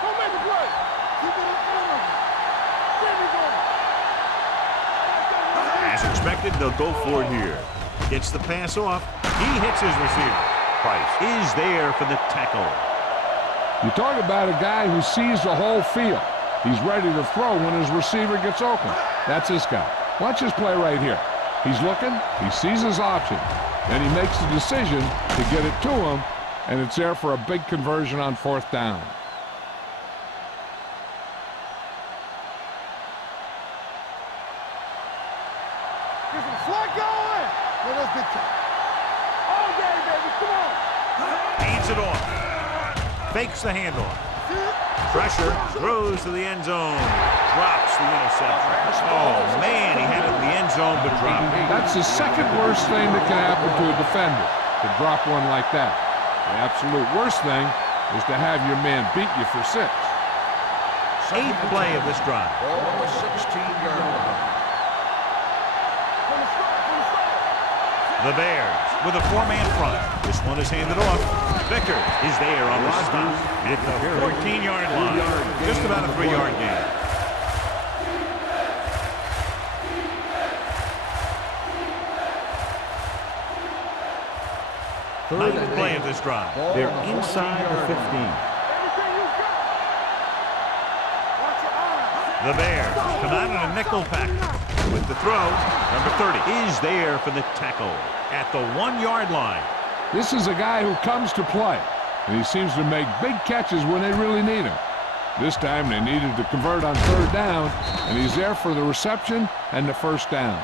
Don't make a play. Keep it up front of him. There we go. As expected, they'll go for it here. Gets the pass off. He hits his receiver. Price is there for the tackle. You talk about a guy who sees the whole field. He's ready to throw when his receiver gets open. That's this guy. Watch his play right here. He's looking, he sees his option, and he makes the decision to get it to him, and it's there for a big conversion on fourth down. Get some slack going. Let us get you. All day, baby. Come on. Hands it off. Fakes the handoff. Pressure, throws to the end zone. Drops the interception. Oh, man, he had it in the end zone, but dropped it. That's the second worst thing that can happen to a defender, to drop one like that. The absolute worst thing is to have your man beat you for 6. 8th play of this drive. Ball on the 16-yard line. The Bears with a 4-man front. This one is handed off. Vickers is there on the stop at the 14-yard line. Just about a 3-yard gain. 9th play of this drive. They're inside the 15. The Bears come out in a nickel package. With the throw, number 30 is there for the tackle at the 1-yard line. This is a guy who comes to play, and he seems to make big catches when they really need him. This time they needed to convert on third down, and he's there for the reception and the first down.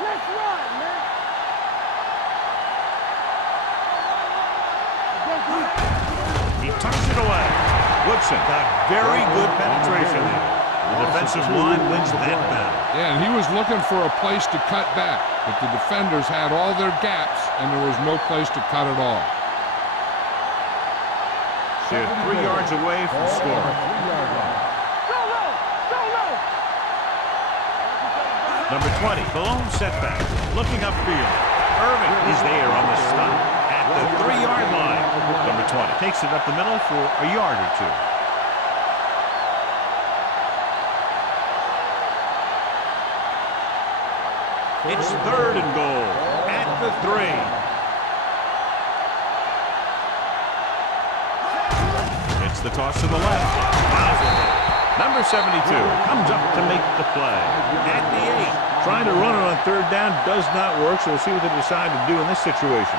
Let's run, man. He tucks it away. Woodson got very good penetration there. The defensive line wins that battle. Yeah, and he was looking for a place to cut back, but the defenders had all their gaps, and there was no place to cut at all. They're 3 yards away from scoring. Number 20, blown setback. Looking upfield. Irving is there on the stop at the 3-yard line. Number 20 takes it up the middle for a yard or 2. It's 3rd and goal at the 3. It's the toss to the left. Number 72 comes up to make the play. At the 8. Trying to run it on third down does not work, so we'll see what they decide to do in this situation.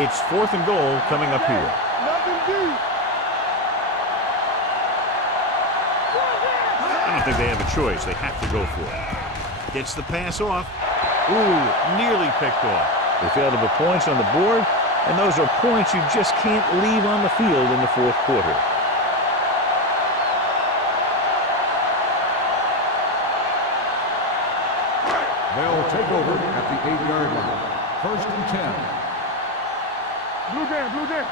It's 4th and goal coming up here. I don't think they have a choice. They have to go for it. Gets the pass off. Ooh, nearly picked off. They failed to put points on the board, and those are points you just can't leave on the field in the 4th quarter. They'll take over at the 8-yard line. 1st and 10. Blue game, blue game.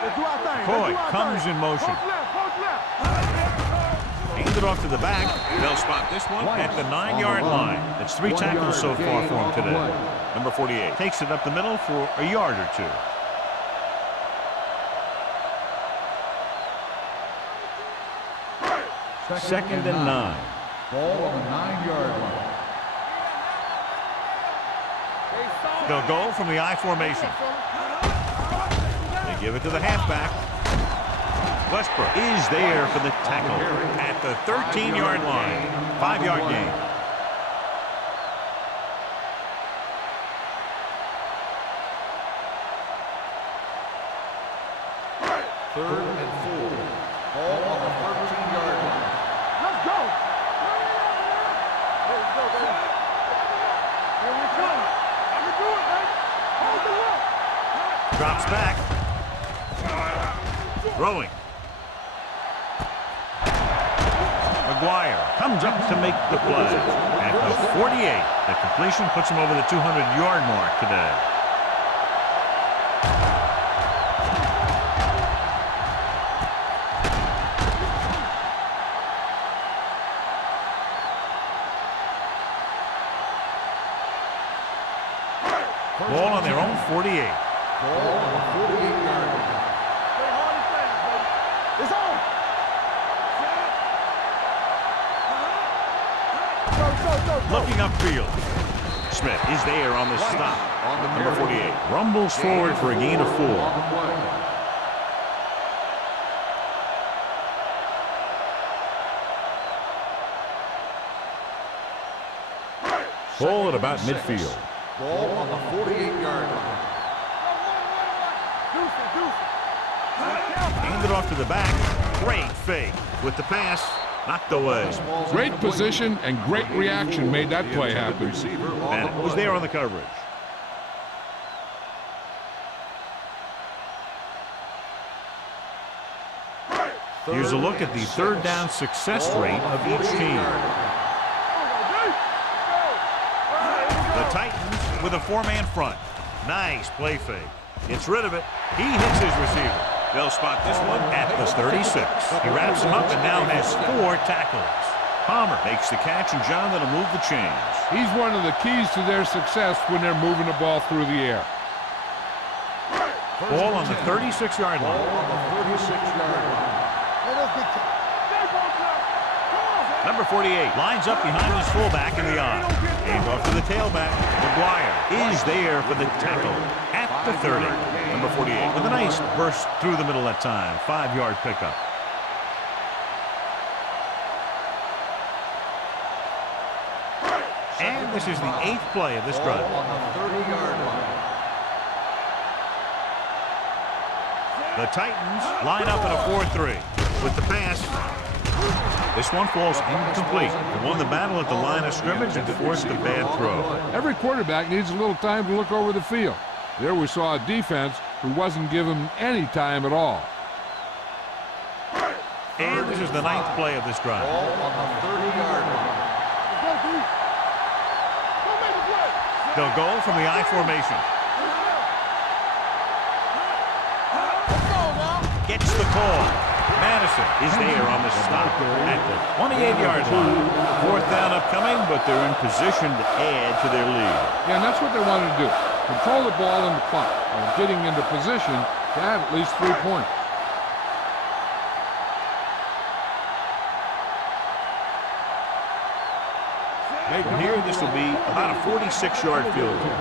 Let's do our thing. Coy comes in motion. Coach left. Hands it off to the back. They'll spot this one at the 9-yard line. That's 3 tackles so far for him today. Number 48 takes it up the middle for a yard or 2. Second and 9. Ball on the 9-yard line. They'll go from the I formation. They give it to the halfback. Westbrook is there for the tackle at the 13-yard line. 5-yard gain. Third and 4. Ball on the 13-yard line. Let's go. Let's go, baby. Here we come. I can do it, man. Hold the look. Drops back. Throwing. McGuire comes up to make the play. At the 48, the completion puts him over the 200-yard mark today. Ball on their own 48. Ball on the 48-yard line. Play hard and fast, baby. It's on. Go. Looking upfield. Smith is there on the stop. Number 48 rumbles forward for a gain of 4. Ball at about midfield. Ball on the 48-yard line. Hand it off to the back. Great fake with the pass. Knocked away. Great position and great reaction made that play happen. Bennett was there on the coverage. Here's a look at the third down success rate of each team. The Titans with a 4-man front. Nice play fake. Gets rid of it. He hits his receiver. They'll spot this one at the 36. He wraps him up and now has 4 tackles. Palmer makes the catch, and John, that'll move the chains. He's one of the keys to their success when they're moving the ball through the air. Ball on the 36-yard line. Ball on the 36-yard line. Number 48 lines up behind his fullback in the I. Hands off to the tailback. McGuire is there for the tackle at the 30. Number 48 with a nice burst through the middle that time. 5-yard pickup. And this is the 8th play of this drive. On the 30-yard line. The Titans line up in a 4-3 with the pass. This one falls incomplete. They won the battle at the line of scrimmage and forced a bad throw. Every quarterback needs a little time to look over the field. There we saw a defense who wasn't given any time at all. And this is the 9th play of this drive. Ball on the 30-yard line. They'll go from the I formation. Gets the call. Madison is there on the stop at the 28-yard line. 4th down upcoming, but they're in position to add to their lead. Yeah, and that's what they wanted to do. Control the ball in the clock and getting into position to have at least 3 points. From here, this will be about a 46-yard field goal.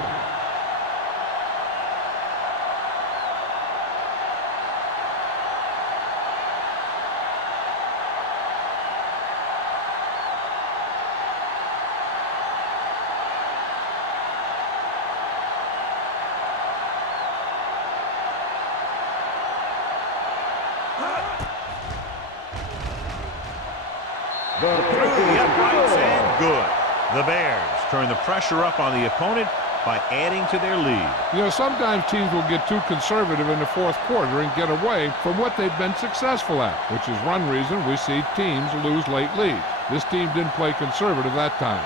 Through the uprights and good. The Bears turn the pressure up on the opponent by adding to their lead. You know, sometimes teams will get too conservative in the fourth quarter and get away from what they've been successful at, which is one reason we see teams lose late leads. This team didn't play conservative that time.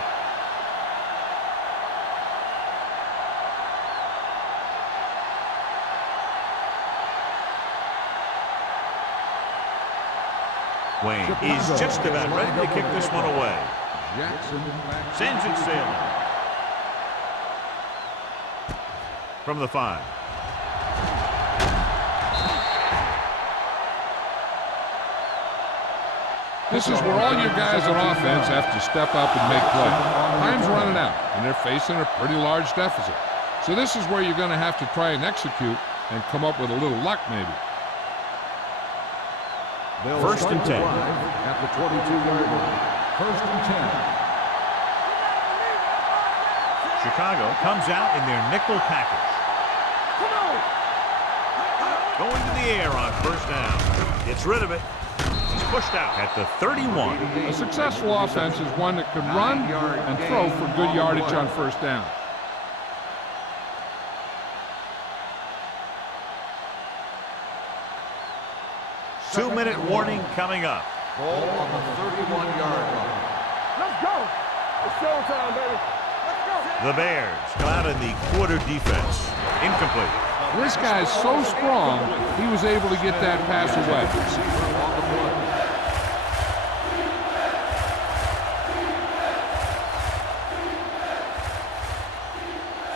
Wayne is just about ready to kick this one away. Sends it sailing. From the 5. This is where all your guys on offense have to step up and make plays. Time's running out, and they're facing a pretty large deficit. So this is where you're going to have to try and execute and come up with a little luck maybe. First and 10. At the 22-yard line. First and 10. Chicago comes out in their nickel package. Going to the air on first down. Gets rid of it. He's pushed out at the 31. A successful offense is one that can run and throw for good yardage on first down. Two-minute warning coming up. Ball on the 31-yard line. Let's go. It's showtime, baby. The Bears come out in the quarter defense. Incomplete. This guy's so strong, he was able to get that pass away.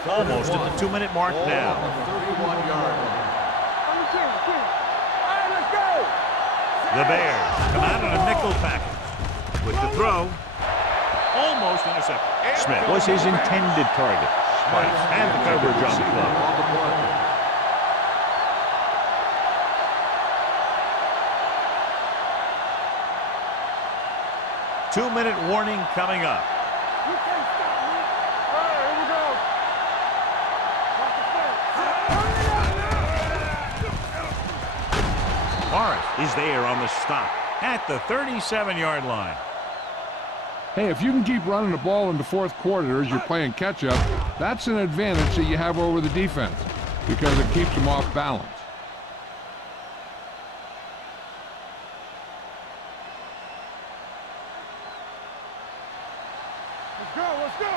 Almost at the 2-minute mark now. 31-yard line. The Bears come out in a nickel package. With the throw, almost intercepted. Smith was his intended target. But had the coverage on the play. Two-minute warning coming up. You can't stop me. All right, here we go. Watch the Morris is there on the stop at the 37-yard line. Hey, if you can keep running the ball in the fourth quarter as you're playing catch-up, that's an advantage that you have over the defense because it keeps them off balance. Let's go, let's go.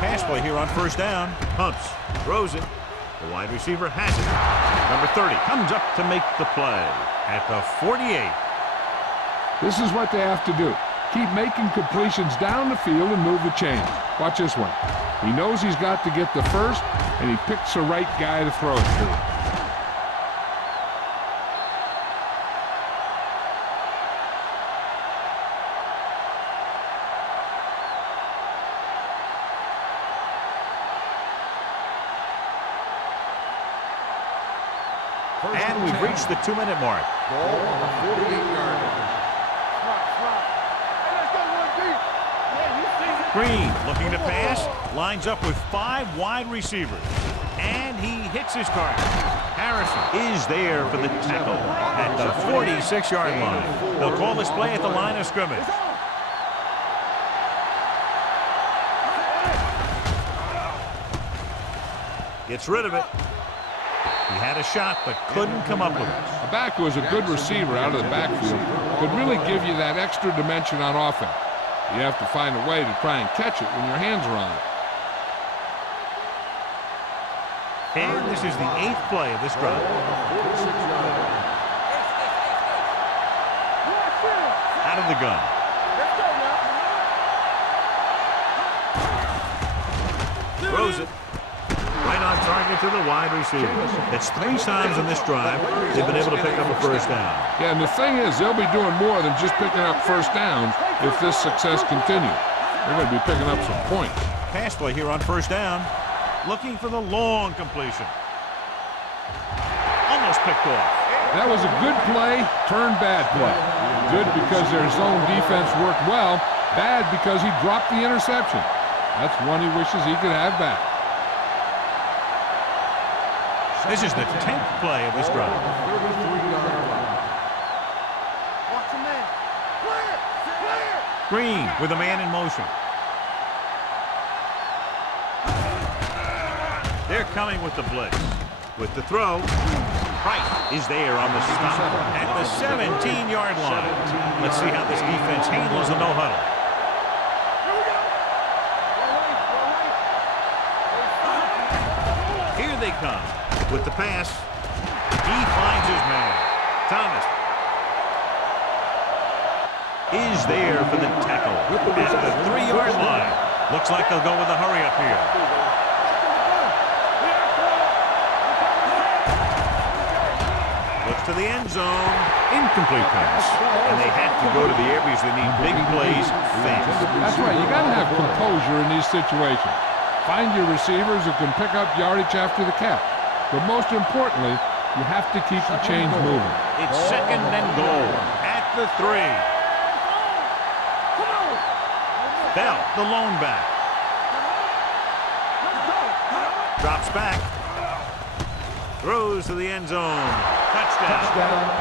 Pass play here on first down. Pumps, throws it. The wide receiver has it. Number 30 comes up to make the play at the 48. This is what they have to do. Keep making completions down the field and move the chains. Watch this one. He knows he's got to get the first, and he picks the right guy to throw it to. And we've reached the 2-minute mark. Ball on the 48-yard line. Green looking to pass, lines up with 5 wide receivers, and he hits his target. Harrison is there for the tackle at the 46-yard line. They'll call this play at the line of scrimmage. Gets rid of it. He had a shot, but couldn't come up with it. A back who is a good receiver out of the backfield could really give you that extra dimension on offense. You have to find a way to try and catch it when your hands are on it. And this is the 8th play of this drive. Out of the gun. Throws it. Right on target to the wide receiver. That's 3 times in this drive they've been able to pick up a first down. Yeah, and the thing is, they'll be doing more than just picking up first downs if this success continues. They're going to be picking up some points. Pass play here on first down. Looking for the long completion. Almost picked off. That was a good play, turned bad play. Good because their zone defense worked well. Bad because he dropped the interception. That's one he wishes he could have back. This is the 10th play of this drive. 33-yard line. Watch the man. Clear! Clear! Green with a man in motion. They're coming with the blitz. With the throw, Price is there on the stop at the 17-yard line. Let's see how this defense handles the no-huddle. Here they come with the pass. He finds his man. Thomas is there for the tackle at the 3-yard line. Looks like they'll go with a hurry-up here. To the end zone, incomplete pass, and they have to go to the areas they need big plays fast. That's right. You got to have composure in these situations. Find your receivers who can pick up yardage after the catch. But most importantly, you have to keep the chains moving. It's second and goal at the 3. Bell, the lone back. Drops back. Throws to the end zone. Touchdown,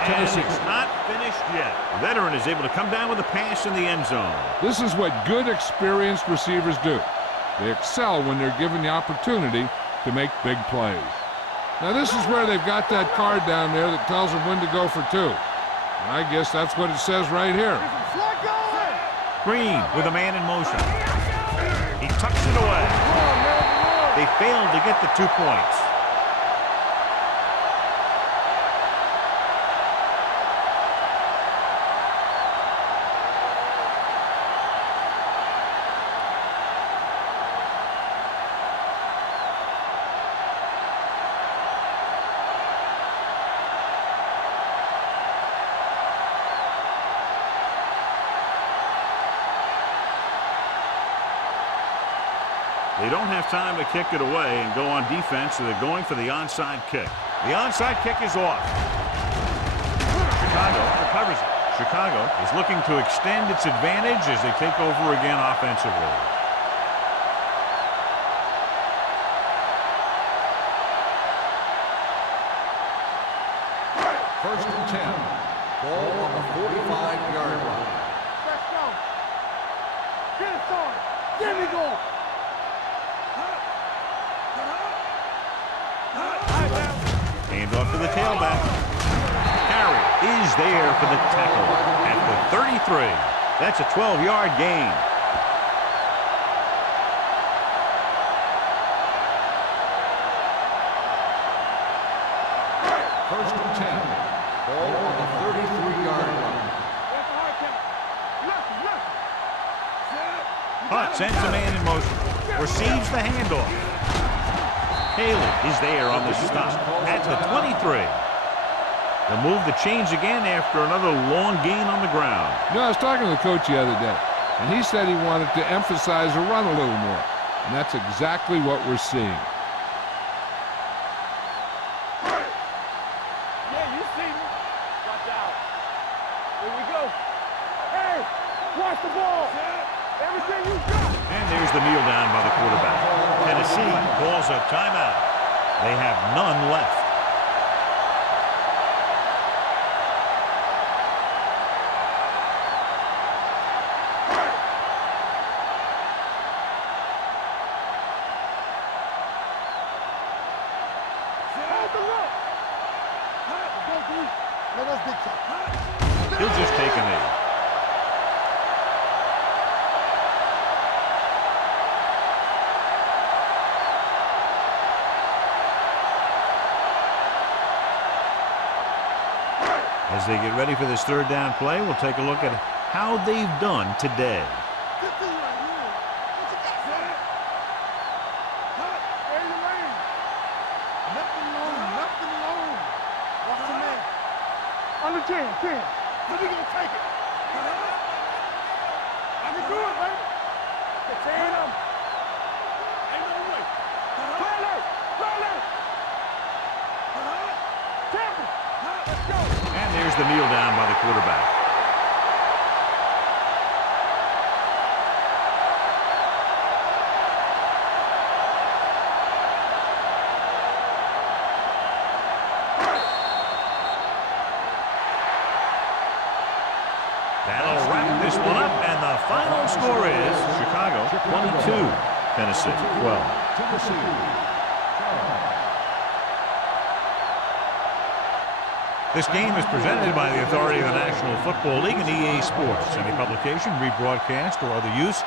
Tennessee. And it's not finished yet. The veteran is able to come down with a pass in the end zone. This is what good, experienced receivers do. They excel when they're given the opportunity to make big plays. Now, this is where they've got that card down there that tells them when to go for 2. And I guess that's what it says right here. Green with a man in motion. He tucks it away. They failed to get the 2 points. They don't have time to kick it away and go on defense, so they're going for the onside kick. The onside kick is off. Chicago recovers it. Chicago is looking to extend its advantage as they take over again offensively. First and 10. Ball on the 45-yard line. Let's go. Get it started. There we go. Hand off to the tailback. Carey is there for the tackle at the 33. That's a 12-yard gain. First and 10. Ball on the 33-yard line. Hunt sends a man in motion. Receives the handoff. Haley is there on the stop at the 23. They'll move the chains again after another long gain on the ground. You know, I was talking to the coach the other day, and he said he wanted to emphasize the run a little more. And that's exactly what we're seeing. Yeah, you see me. Watch out. Here we go. Hey, watch the ball. Everything you got. And there's the kneel down by the quarterback. Tennessee calls a timeout. They have none left. He'll just take a knee. As they get ready for this third down play, we'll take a look at how they've done today. Under 10. Where you gonna take it? I can do it, baby. Contain him. Ain't no way. Play alert. Tackle. Let's go. And there's the kneel down by the quarterback. split up, and the final score is Chicago 22, Tennessee 12. This game is presented by the authority of the National Football League and EA Sports. Any publication, rebroadcast, or other use